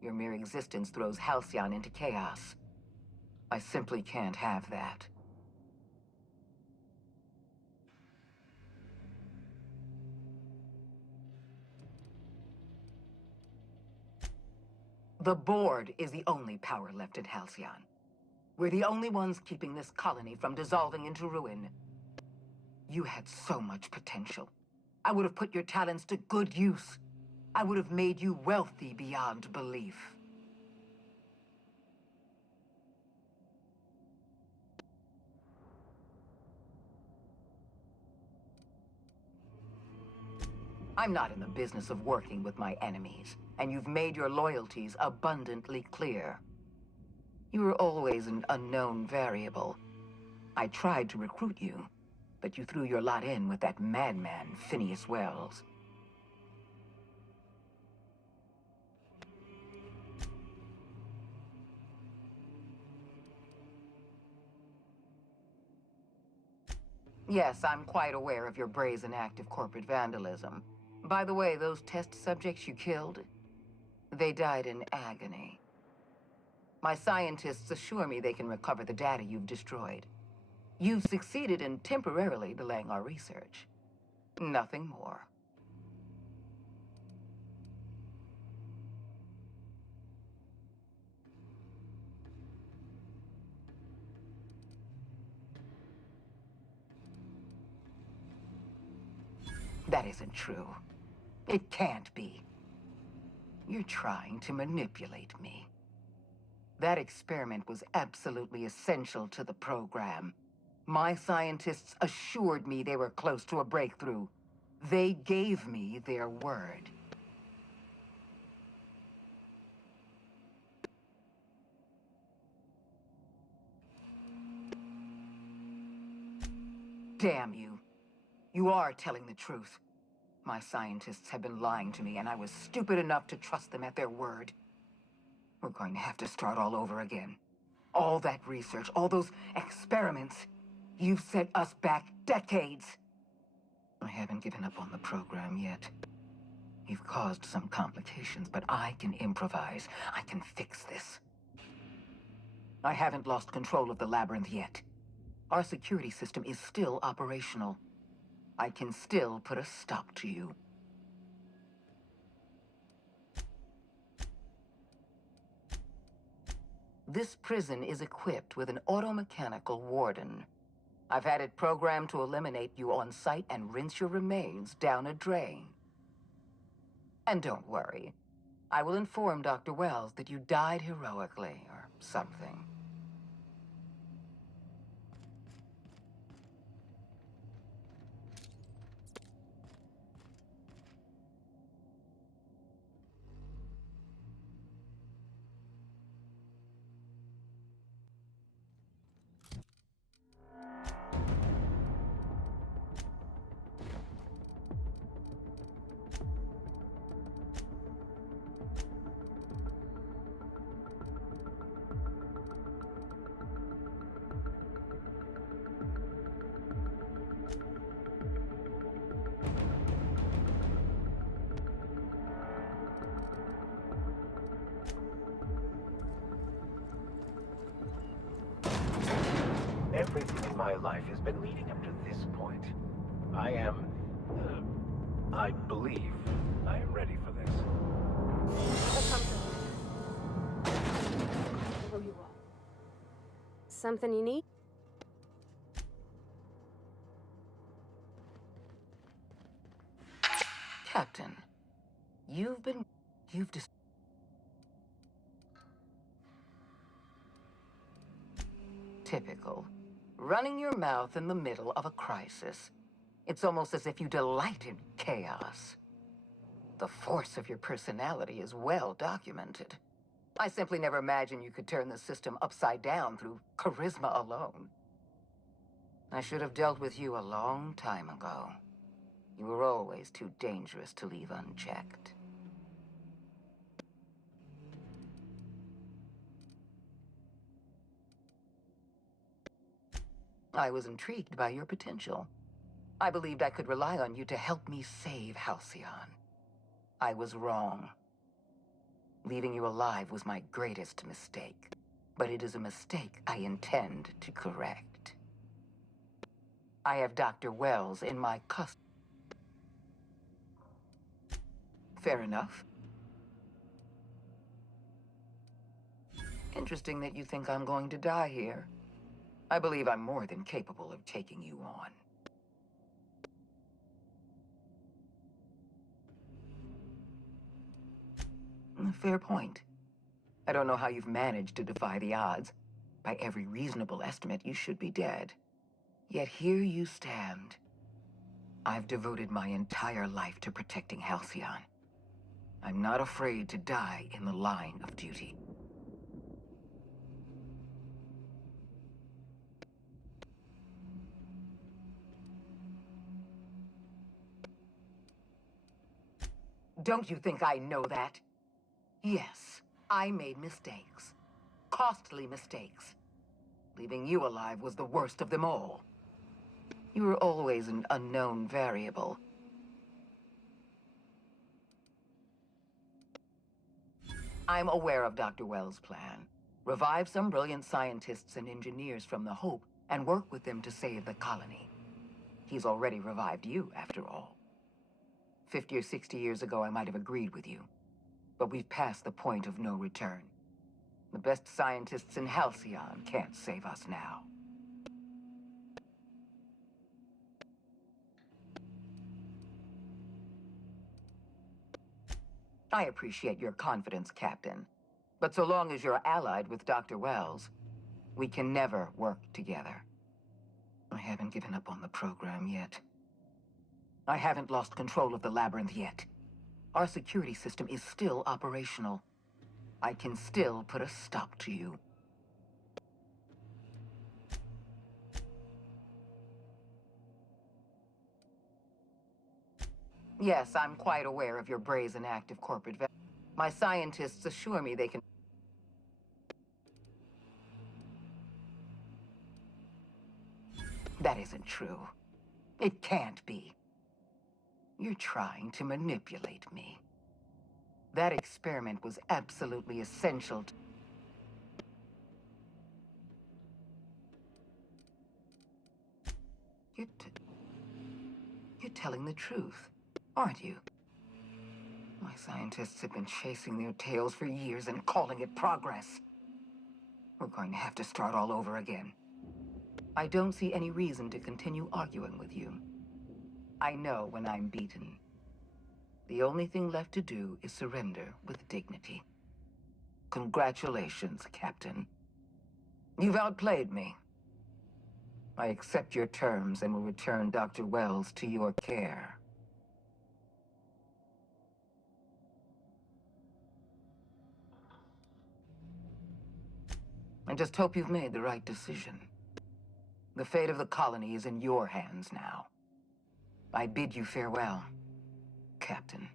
Your mere existence throws Halcyon into chaos. I simply can't have that. The board is the only power left in Halcyon. We're the only ones keeping this colony from dissolving into ruin. You had so much potential. I would have put your talents to good use. I would have made you wealthy beyond belief. I'm not in the business of working with my enemies, and you've made your loyalties abundantly clear. You were always an unknown variable. I tried to recruit you, but you threw your lot in with that madman, Phineas Wells. Yes, I'm quite aware of your brazen act of corporate vandalism. By the way, those test subjects you killed, they died in agony. My scientists assure me they can recover the data you've destroyed. You've succeeded in temporarily delaying our research. Nothing more. That isn't true. It can't be. You're trying to manipulate me. That experiment was absolutely essential to the program. My scientists assured me they were close to a breakthrough. They gave me their word. Damn you. You are telling the truth. My scientists have been lying to me, and I was stupid enough to trust them at their word. We're going to have to start all over again. All that research, all those experiments. You've set us back decades. I haven't given up on the program yet. You've caused some complications, but I can improvise. I can fix this. I haven't lost control of the labyrinth yet. Our security system is still operational. I can still put a stop to you. This prison is equipped with an automechanical warden. I've had it programmed to eliminate you on sight and rinse your remains down a drain. And don't worry. I will inform Dr. Wells that you died heroically, or something. Everything in my life has been leading up to this point. I believe I am ready for this. Something you need? Captain, you've just... Typical. Running your mouth in the middle of a crisis. It's almost as if you delight in chaos. The force of your personality is well documented. I simply never imagined you could turn the system upside down through charisma alone. I should have dealt with you a long time ago. You were always too dangerous to leave unchecked. I was intrigued by your potential. I believed I could rely on you to help me save Halcyon. I was wrong. Leaving you alive was my greatest mistake. But it is a mistake I intend to correct. I have Dr. Wells in my custody. Fair enough. Interesting that you think I'm going to die here. I believe I'm more than capable of taking you on. Fair point. I don't know how you've managed to defy the odds. By every reasonable estimate, you should be dead. Yet here you stand. I've devoted my entire life to protecting Halcyon. I'm not afraid to die in the line of duty. Don't you think I know that? Yes, I made mistakes. Costly mistakes. Leaving you alive was the worst of them all. You were always an unknown variable. I'm aware of Dr. Wells' plan. Revive some brilliant scientists and engineers from the Hope and work with them to save the colony. He's already revived you, after all. 50 or 60 years ago, I might have agreed with you. But we've passed the point of no return. The best scientists in Halcyon can't save us now. I appreciate your confidence, Captain. But so long as you're allied with Dr. Wells, we can never work together. I haven't given up on the program yet. I haven't lost control of the labyrinth yet. Our security system is still operational. I can still put a stop to you. Yes, I'm quite aware of your brazen act of corporate My scientists assure me they can... That isn't true. It can't be. You're trying to manipulate me. That experiment was absolutely essential to... You're telling the truth, aren't you? My scientists have been chasing their tails for years and calling it progress. We're going to have to start all over again. I don't see any reason to continue arguing with you. I know when I'm beaten. The only thing left to do is surrender with dignity. Congratulations, Captain. You've outplayed me. I accept your terms and will return Dr. Wells to your care. I just hope you've made the right decision. The fate of the colony is in your hands now. I bid you farewell, Captain.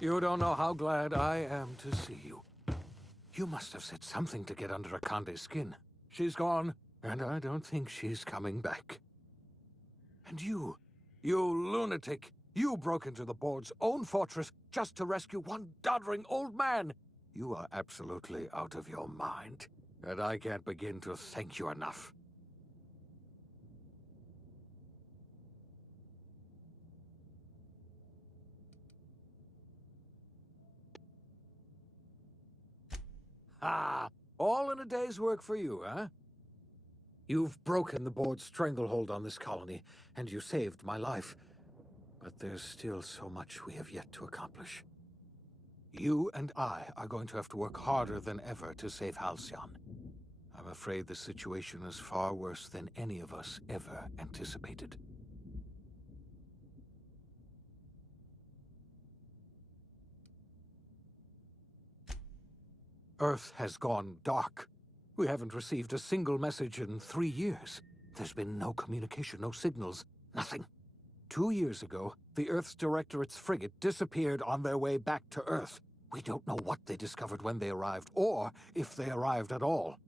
You don't know how glad I am to see you. You must have said something to get under Akande's skin. She's gone, and I don't think she's coming back. And you lunatic, you broke into the board's own fortress just to rescue one doddering old man. You are absolutely out of your mind, and I can't begin to thank you enough. Ah, all in a day's work for you, huh? You've broken the board's stranglehold on this colony, and you saved my life. But there's still so much we have yet to accomplish. You and I are going to have to work harder than ever to save Halcyon. I'm afraid the situation is far worse than any of us ever anticipated. Earth has gone dark. We haven't received a single message in 3 years. There's been no communication, no signals, nothing. 2 years ago, the Earth's Directorate's frigate disappeared on their way back to Earth. We don't know what they discovered when they arrived, or if they arrived at all.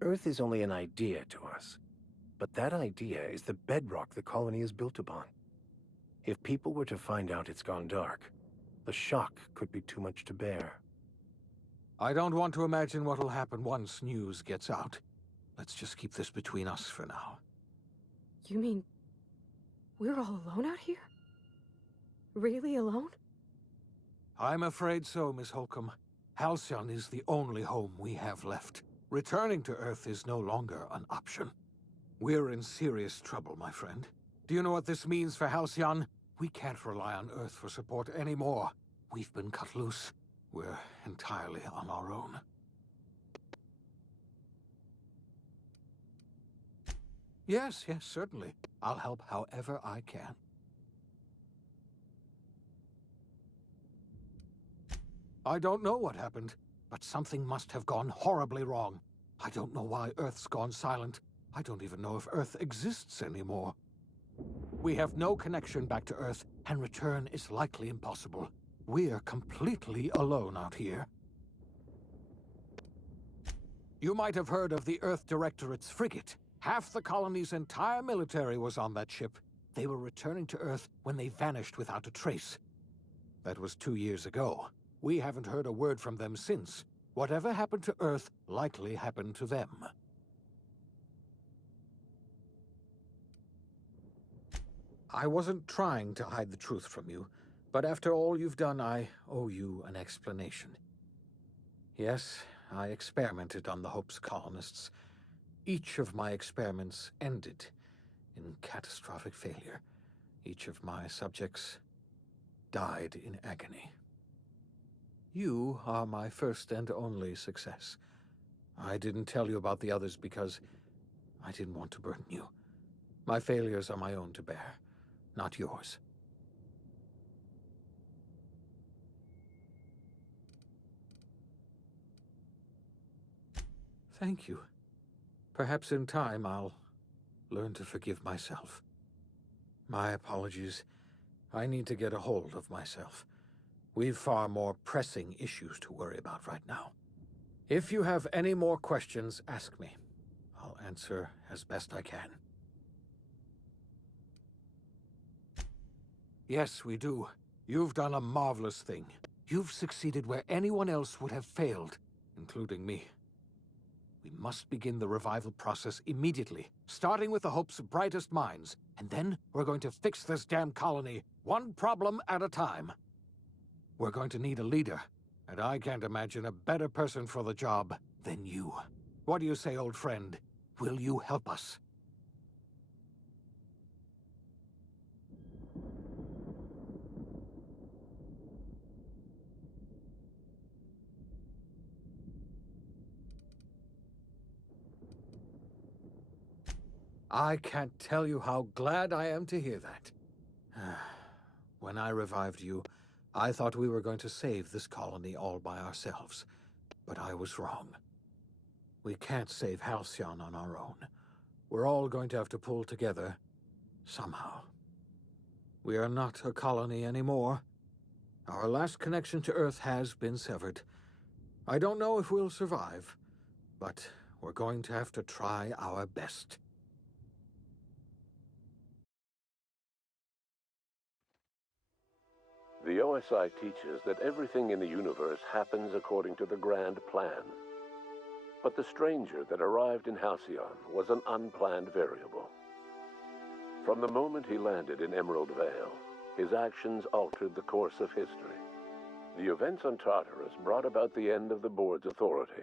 Earth is only an idea to us. But that idea is the bedrock the colony is built upon. If people were to find out it's gone dark, the shock could be too much to bear. I don't want to imagine what'll happen once news gets out. Let's just keep this between us for now. You mean we're all alone out here? Really alone? I'm afraid so, Miss Holcomb. Halcyon is the only home we have left. Returning to Earth is no longer an option. We're in serious trouble, my friend. Do you know what this means for Halcyon? We can't rely on Earth for support anymore. We've been cut loose. We're entirely on our own. Yes, certainly. I'll help however I can. I don't know what happened, but something must have gone horribly wrong. I don't know why Earth's gone silent. I don't even know if Earth exists anymore. We have no connection back to Earth, and return is likely impossible. We're completely alone out here. You might have heard of the Earth Directorate's frigate. Half the colony's entire military was on that ship. They were returning to Earth when they vanished without a trace. That was 2 years ago. We haven't heard a word from them since. Whatever happened to Earth likely happened to them. I wasn't trying to hide the truth from you, but after all you've done, I owe you an explanation. Yes, I experimented on the Hope's colonists. Each of my experiments ended in catastrophic failure. Each of my subjects died in agony. You are my first and only success. I didn't tell you about the others because I didn't want to burden you. My failures are my own to bear, not yours. Thank you. Perhaps in time I'll learn to forgive myself. My apologies. I need to get a hold of myself. We've far more pressing issues to worry about right now. If you have any more questions, ask me. I'll answer as best I can. Yes, we do. You've done a marvelous thing. You've succeeded where anyone else would have failed, including me. We must begin the revival process immediately, starting with the Hope's brightest minds, and then we're going to fix this damn colony, one problem at a time. We're going to need a leader, and I can't imagine a better person for the job than you. What do you say, old friend? Will you help us? I can't tell you how glad I am to hear that. When I revived you, I thought we were going to save this colony all by ourselves, but I was wrong. We can't save Halcyon on our own. We're all going to have to pull together, somehow. We are not a colony anymore, Our last connection to Earth has been severed. I don't know if we'll survive, but we're going to have to try our best. The OSI teaches that everything in the universe happens according to the grand plan. But the stranger that arrived in Halcyon was an unplanned variable. From the moment he landed in Emerald Vale, his actions altered the course of history. The events on Tartarus brought about the end of the board's authority.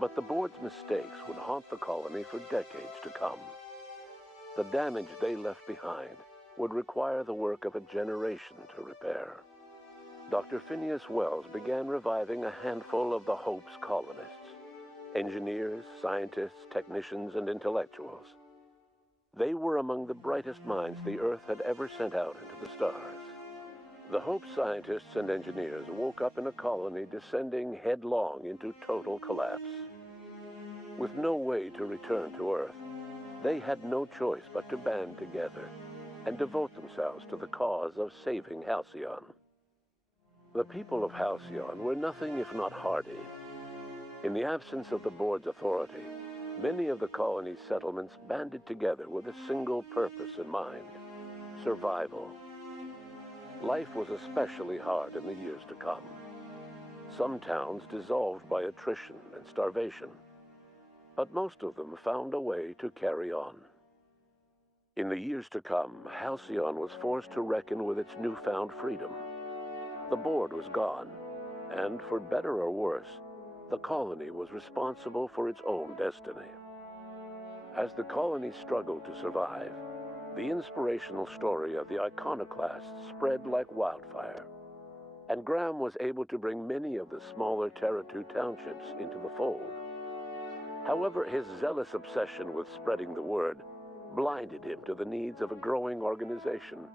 But the board's mistakes would haunt the colony for decades to come. The damage they left behind would require the work of a generation to repair. Dr. Phineas Wells began reviving a handful of the Hope's colonists: engineers, scientists, technicians, and intellectuals. They were among the brightest minds the Earth had ever sent out into the stars. The Hope scientists and engineers woke up in a colony descending headlong into total collapse. With no way to return to Earth, they had no choice but to band together and devote themselves to the cause of saving Halcyon. The people of Halcyon were nothing if not hardy. In the absence of the board's authority, many of the colony's settlements banded together with a single purpose in mind: survival. Life was especially hard in the years to come. Some towns dissolved by attrition and starvation, but most of them found a way to carry on. In the years to come, Halcyon was forced to reckon with its newfound freedom. The board was gone, and for better or worse, the colony was responsible for its own destiny. As the colony struggled to survive, the inspirational story of the iconoclasts spread like wildfire, and Graham was able to bring many of the smaller Terra 2 townships into the fold. However, his zealous obsession with spreading the word blinded him to the needs of a growing organization,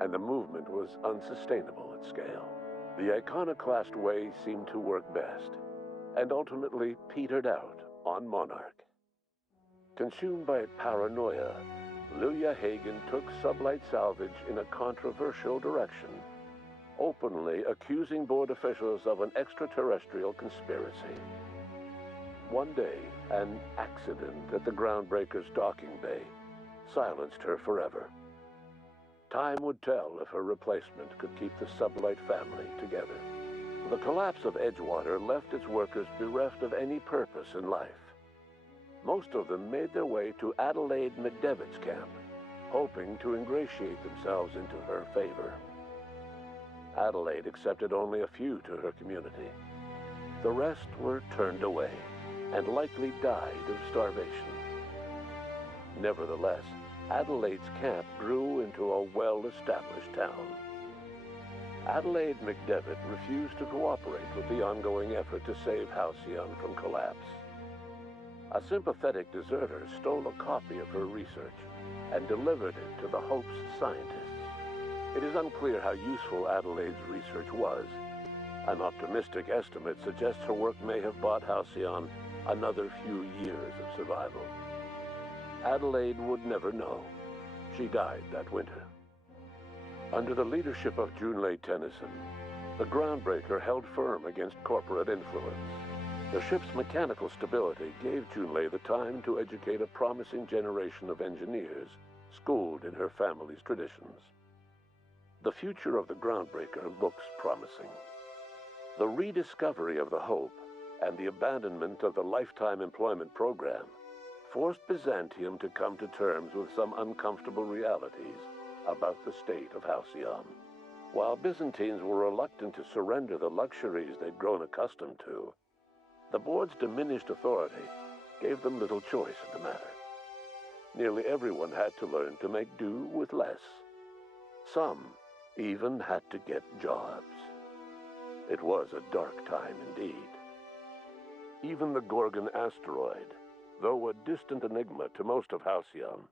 and the movement was unsustainable at scale. The iconoclast way seemed to work best, and ultimately petered out on Monarch. Consumed by paranoia, Luya Hagen took sublight salvage in a controversial direction, openly accusing board officials of an extraterrestrial conspiracy. One day, an accident at the Groundbreaker's docking bay silenced her forever. Time would tell if her replacement could keep the sublight family together. The collapse of Edgewater left its workers bereft of any purpose in life. Most of them made their way to Adelaide McDevitt's camp, hoping to ingratiate themselves into her favor. Adelaide accepted only a few to her community. The rest were turned away and likely died of starvation. Nevertheless, Adelaide's camp grew into a well-established town. Adelaide McDevitt refused to cooperate with the ongoing effort to save Halcyon from collapse. A sympathetic deserter stole a copy of her research and delivered it to the Hope's scientists. It is unclear how useful Adelaide's research was. An optimistic estimate suggests her work may have bought Halcyon another few years of survival. Adelaide would never know. She died that winter. Under the leadership of Junlei Tennyson, the Groundbreaker held firm against corporate influence. The ship's mechanical stability gave Junlei the time to educate a promising generation of engineers schooled in her family's traditions. The future of the Groundbreaker looks promising. The rediscovery of the Hope and the abandonment of the lifetime employment program forced Byzantium to come to terms with some uncomfortable realities about the state of Halcyon. While Byzantines were reluctant to surrender the luxuries they'd grown accustomed to, the board's diminished authority gave them little choice in the matter. Nearly everyone had to learn to make do with less. Some even had to get jobs. It was a dark time indeed. Even the Gorgon asteroid, though a distant enigma to most of Halcyon,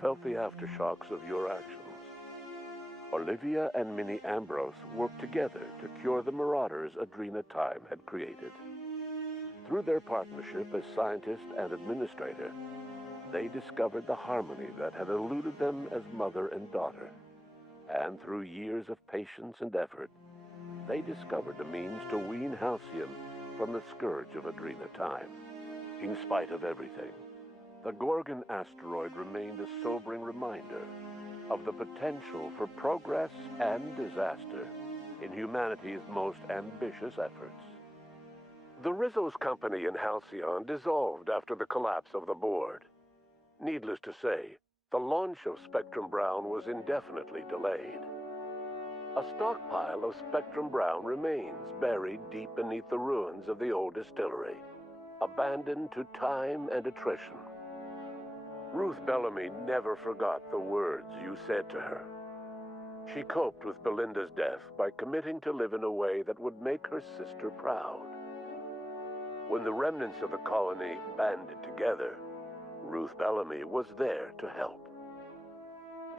felt the aftershocks of your actions. Olivia and Minnie Ambrose worked together to cure the marauders Adrena Time had created. Through their partnership as scientist and administrator, they discovered the harmony that had eluded them as mother and daughter. And through years of patience and effort, they discovered a means to wean Halcyon from the scourge of Adrena time. In spite of everything, the Gorgon asteroid remained a sobering reminder of the potential for progress and disaster in humanity's most ambitious efforts. The Rizzo's company in Halcyon dissolved after the collapse of the board. Needless to say, the launch of Spectrum Brown was indefinitely delayed. A stockpile of Spectrum Brown remains buried deep beneath the ruins of the old distillery, abandoned to time and attrition. Ruth Bellamy never forgot the words you said to her. She coped with Belinda's death by committing to live in a way that would make her sister proud. When the remnants of the colony banded together, Ruth Bellamy was there to help.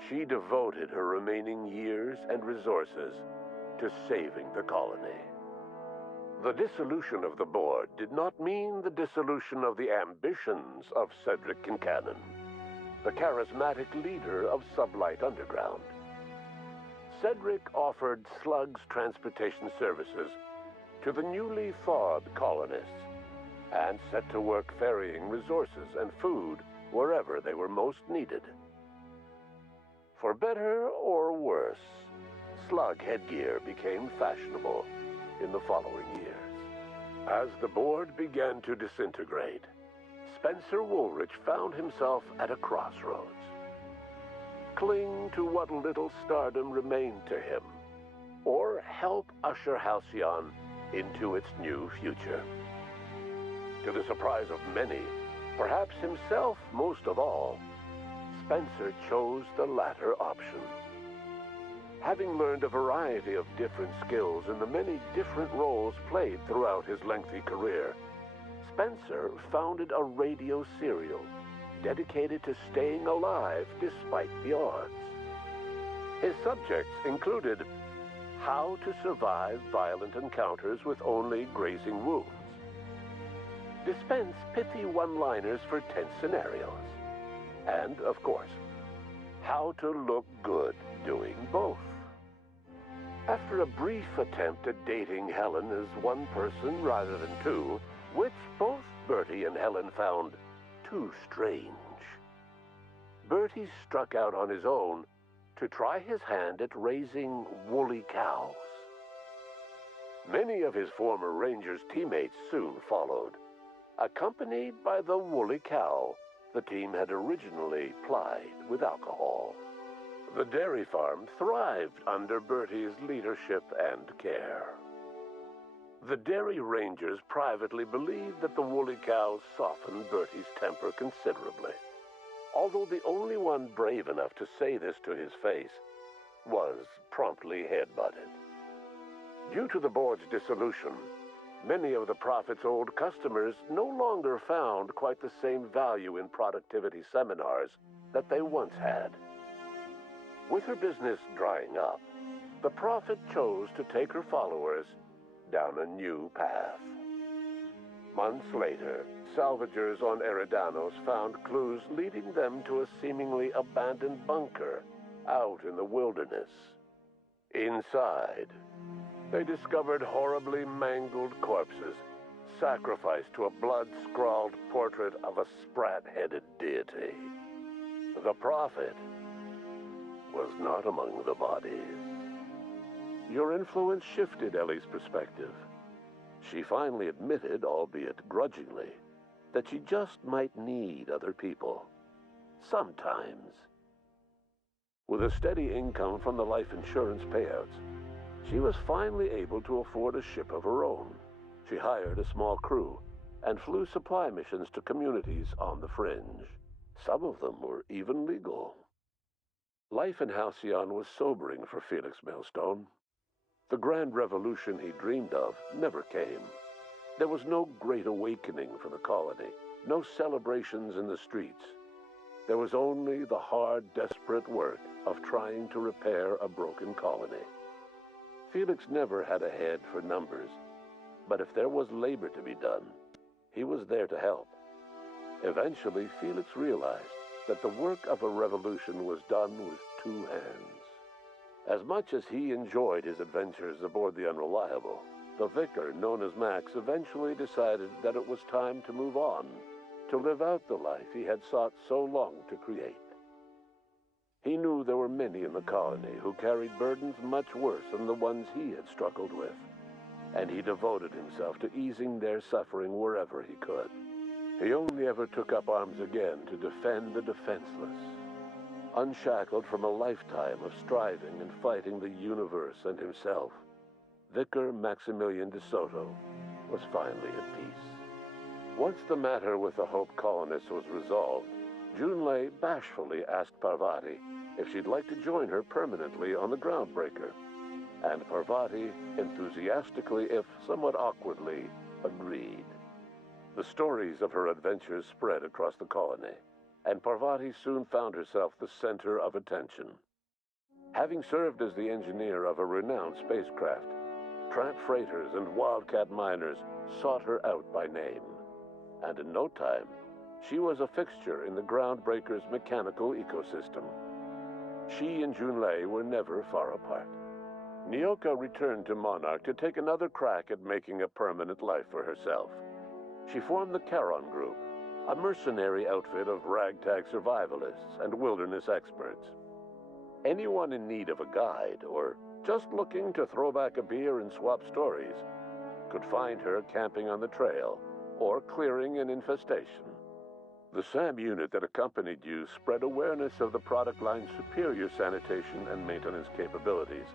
She devoted her remaining years and resources to saving the colony. The dissolution of the board did not mean the dissolution of the ambitions of Cedric Kincannon, the charismatic leader of Sublight Underground. Cedric offered Slug's transportation services to the newly thawed colonists and set to work ferrying resources and food wherever they were most needed. For better or worse, slug headgear became fashionable in the following years. As the board began to disintegrate, Spencer Woolrich found himself at a crossroads. Cling to what little stardom remained to him, or help usher Halcyon into its new future. To the surprise of many, perhaps himself most of all, Spencer chose the latter option. Having learned a variety of different skills in the many different roles played throughout his lengthy career, Spencer founded a radio serial dedicated to staying alive despite the odds. His subjects included how to survive violent encounters with only grazing wounds, dispense pithy one-liners for tense scenarios, and, of course, how to look good doing both. After a brief attempt at dating Helen as one person rather than two, which both Bertie and Helen found too strange, Bertie struck out on his own to try his hand at raising woolly cows. Many of his former Rangers teammates soon followed, accompanied by the woolly cow the team had originally plied with alcohol. The dairy farm thrived under Bertie's leadership and care. The Dairy Rangers privately believed that the woolly cows softened Bertie's temper considerably, although the only one brave enough to say this to his face was promptly headbutted. Due to the board's dissolution, many of the Prophet's old customers no longer found quite the same value in productivity seminars that they once had. With her business drying up, the Prophet chose to take her followers down a new path. Months later, salvagers on Eridanos found clues leading them to a seemingly abandoned bunker out in the wilderness. Inside, they discovered horribly mangled corpses, sacrificed to a blood-scrawled portrait of a sprat-headed deity. The Prophet was not among the bodies. Your influence shifted Ellie's perspective. She finally admitted, albeit grudgingly, that she just might need other people. Sometimes. With a steady income from the life insurance payouts, she was finally able to afford a ship of her own. She hired a small crew and flew supply missions to communities on the fringe. Some of them were even legal. Life in Halcyon was sobering for Felix Millstone. The grand revolution he dreamed of never came. There was no great awakening for the colony, no celebrations in the streets. There was only the hard, desperate work of trying to repair a broken colony. Felix never had a head for numbers, but if there was labor to be done, he was there to help. Eventually, Felix realized that the work of a revolution was done with two hands. As much as he enjoyed his adventures aboard the Unreliable, the vicar, known as Max, eventually decided that it was time to move on, to live out the life he had sought so long to create. He knew there were many in the colony who carried burdens much worse than the ones he had struggled with, and he devoted himself to easing their suffering wherever he could. He only ever took up arms again to defend the defenseless. Unshackled from a lifetime of striving and fighting the universe and himself, Vicar Maximilian de Soto was finally at peace. Once the matter with the Hope colonists was resolved, Junlei bashfully asked Parvati if she'd like to join her permanently on the Groundbreaker, and Parvati enthusiastically, if somewhat awkwardly, agreed. The stories of her adventures spread across the colony, and Parvati soon found herself the center of attention. Having served as the engineer of a renowned spacecraft, tramp freighters and wildcat miners sought her out by name, and in no time, she was a fixture in the Groundbreaker's mechanical ecosystem. She and Junlei were never far apart. Nyoka returned to Monarch to take another crack at making a permanent life for herself. She formed the Charon Group, a mercenary outfit of ragtag survivalists and wilderness experts. Anyone in need of a guide, or just looking to throw back a beer and swap stories, could find her camping on the trail or clearing an infestation. The SAM unit that accompanied you spread awareness of the product line's superior sanitation and maintenance capabilities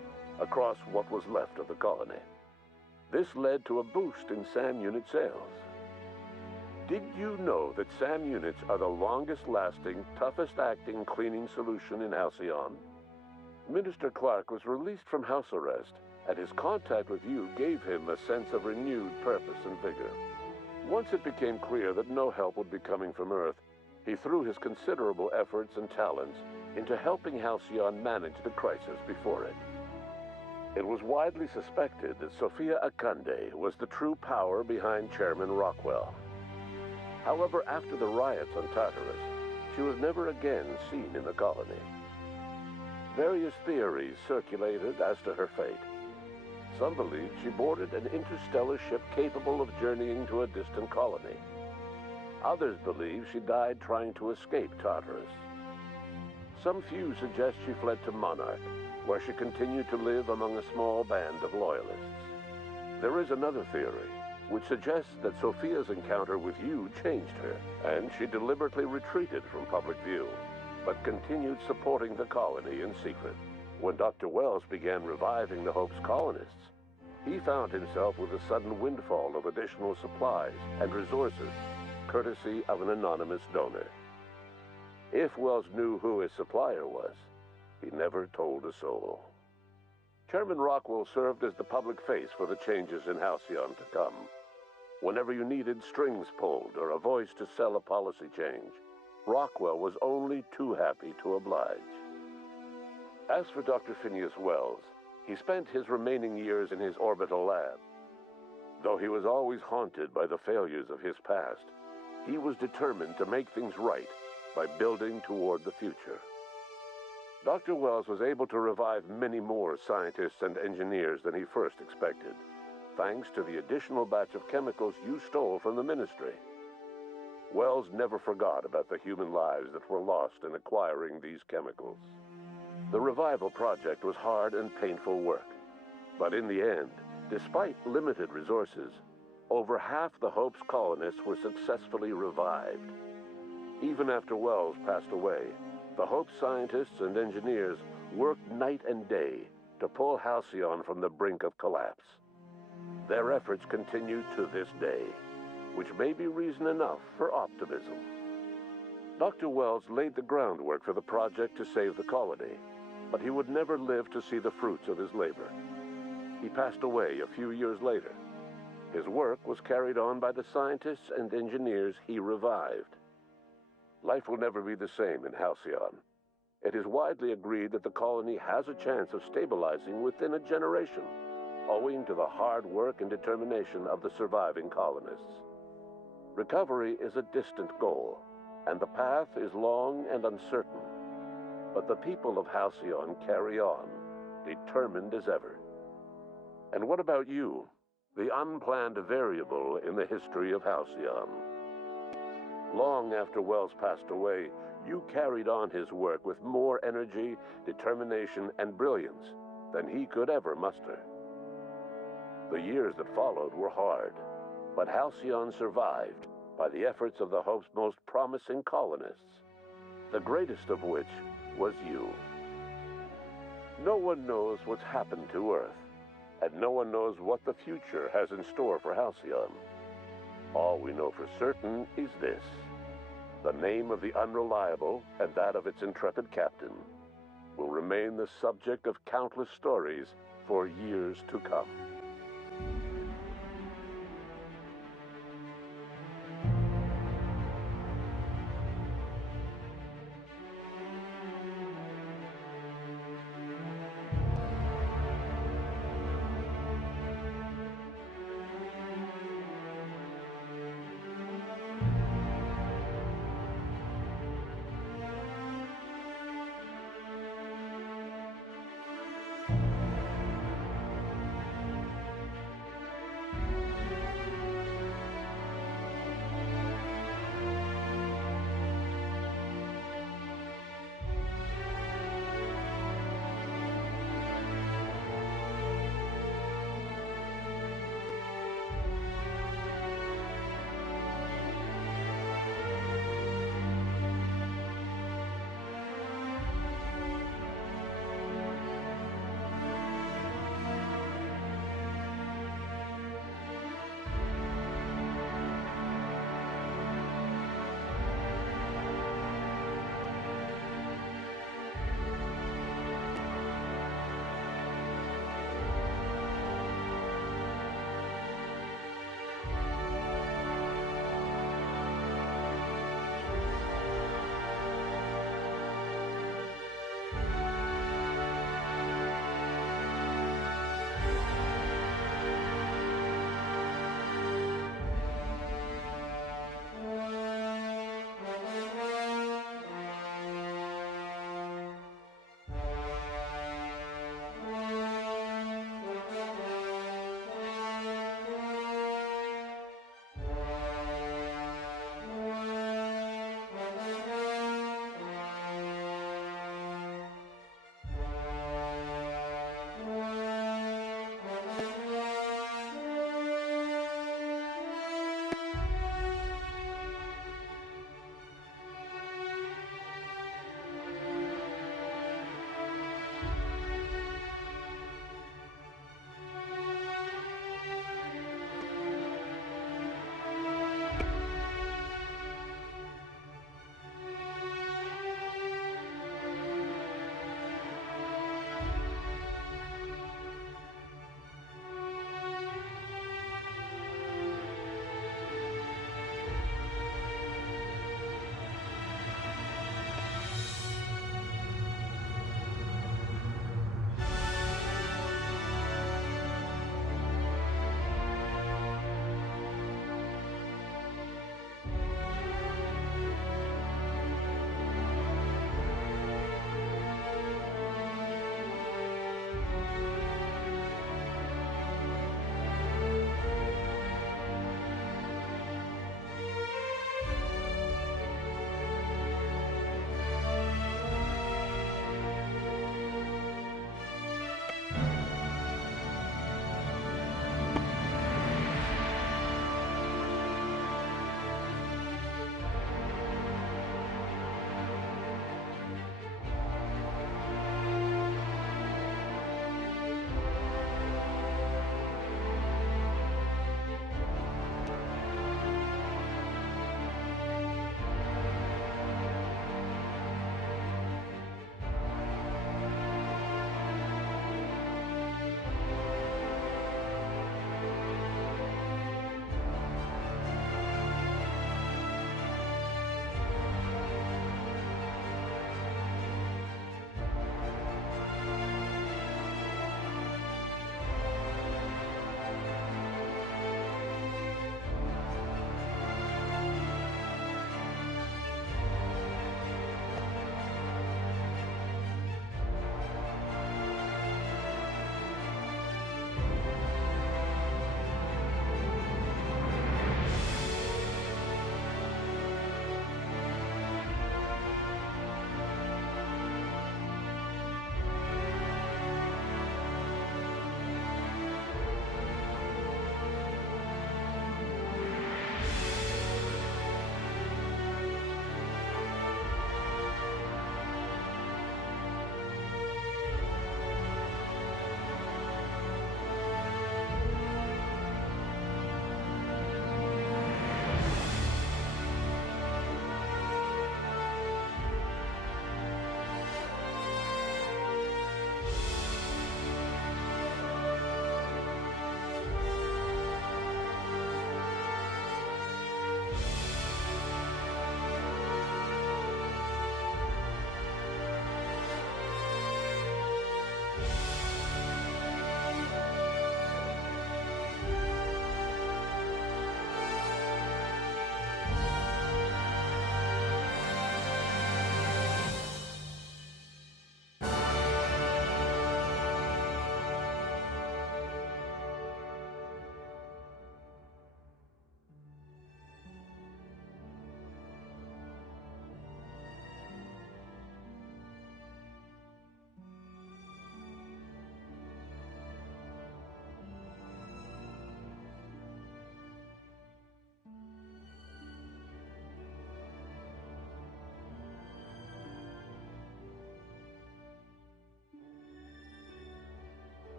across what was left of the colony. This led to a boost in SAM unit sales. Did you know that SAM units are the longest-lasting, toughest-acting cleaning solution in Halcyon? Minister Clark was released from house arrest, and his contact with you gave him a sense of renewed purpose and vigor. Once it became clear that no help would be coming from Earth, he threw his considerable efforts and talents into helping Halcyon manage the crisis before it. It was widely suspected that Sophia Akande was the true power behind Chairman Rockwell. However, after the riots on Tartarus, she was never again seen in the colony. Various theories circulated as to her fate. Some believed she boarded an interstellar ship capable of journeying to a distant colony. Others believe she died trying to escape Tartarus. Some few suggest she fled to Monarch, where she continued to live among a small band of loyalists. There is another theory, which suggests that Sophia's encounter with you changed her, and she deliberately retreated from public view, but continued supporting the colony in secret. When Dr. Wells began reviving the Hope's colonists, he found himself with a sudden windfall of additional supplies and resources, courtesy of an anonymous donor. If Wells knew who his supplier was, he never told a soul. Chairman Rockwell served as the public face for the changes in Halcyon to come. Whenever you needed strings pulled or a voice to sell a policy change, Rockwell was only too happy to oblige. As for Dr. Phineas Wells, he spent his remaining years in his orbital lab. Though he was always haunted by the failures of his past, he was determined to make things right by building toward the future. Dr. Wells was able to revive many more scientists and engineers than he first expected, thanks to the additional batch of chemicals you stole from the Ministry. Wells never forgot about the human lives that were lost in acquiring these chemicals. The revival project was hard and painful work, but in the end, despite limited resources, over half the Hope's colonists were successfully revived. Even after Wells passed away, the Hope scientists and engineers worked night and day to pull Halcyon from the brink of collapse. Their efforts continue to this day, which may be reason enough for optimism. Dr. Wells laid the groundwork for the project to save the colony, but he would never live to see the fruits of his labor. He passed away a few years later. His work was carried on by the scientists and engineers he revived. Life will never be the same in Halcyon. It is widely agreed that the colony has a chance of stabilizing within a generation, owing to the hard work and determination of the surviving colonists. Recovery is a distant goal, and the path is long and uncertain. But the people of Halcyon carry on, determined as ever. And what about you, the unplanned variable in the history of Halcyon? Long after Wells passed away, you carried on his work with more energy, determination, and brilliance than he could ever muster. The years that followed were hard, but Halcyon survived by the efforts of the Hope's most promising colonists, the greatest of which was you. No one knows what's happened to Earth, and no one knows what the future has in store for Halcyon. All we know for certain is this: the name of the Unreliable and that of its intrepid captain will remain the subject of countless stories for years to come.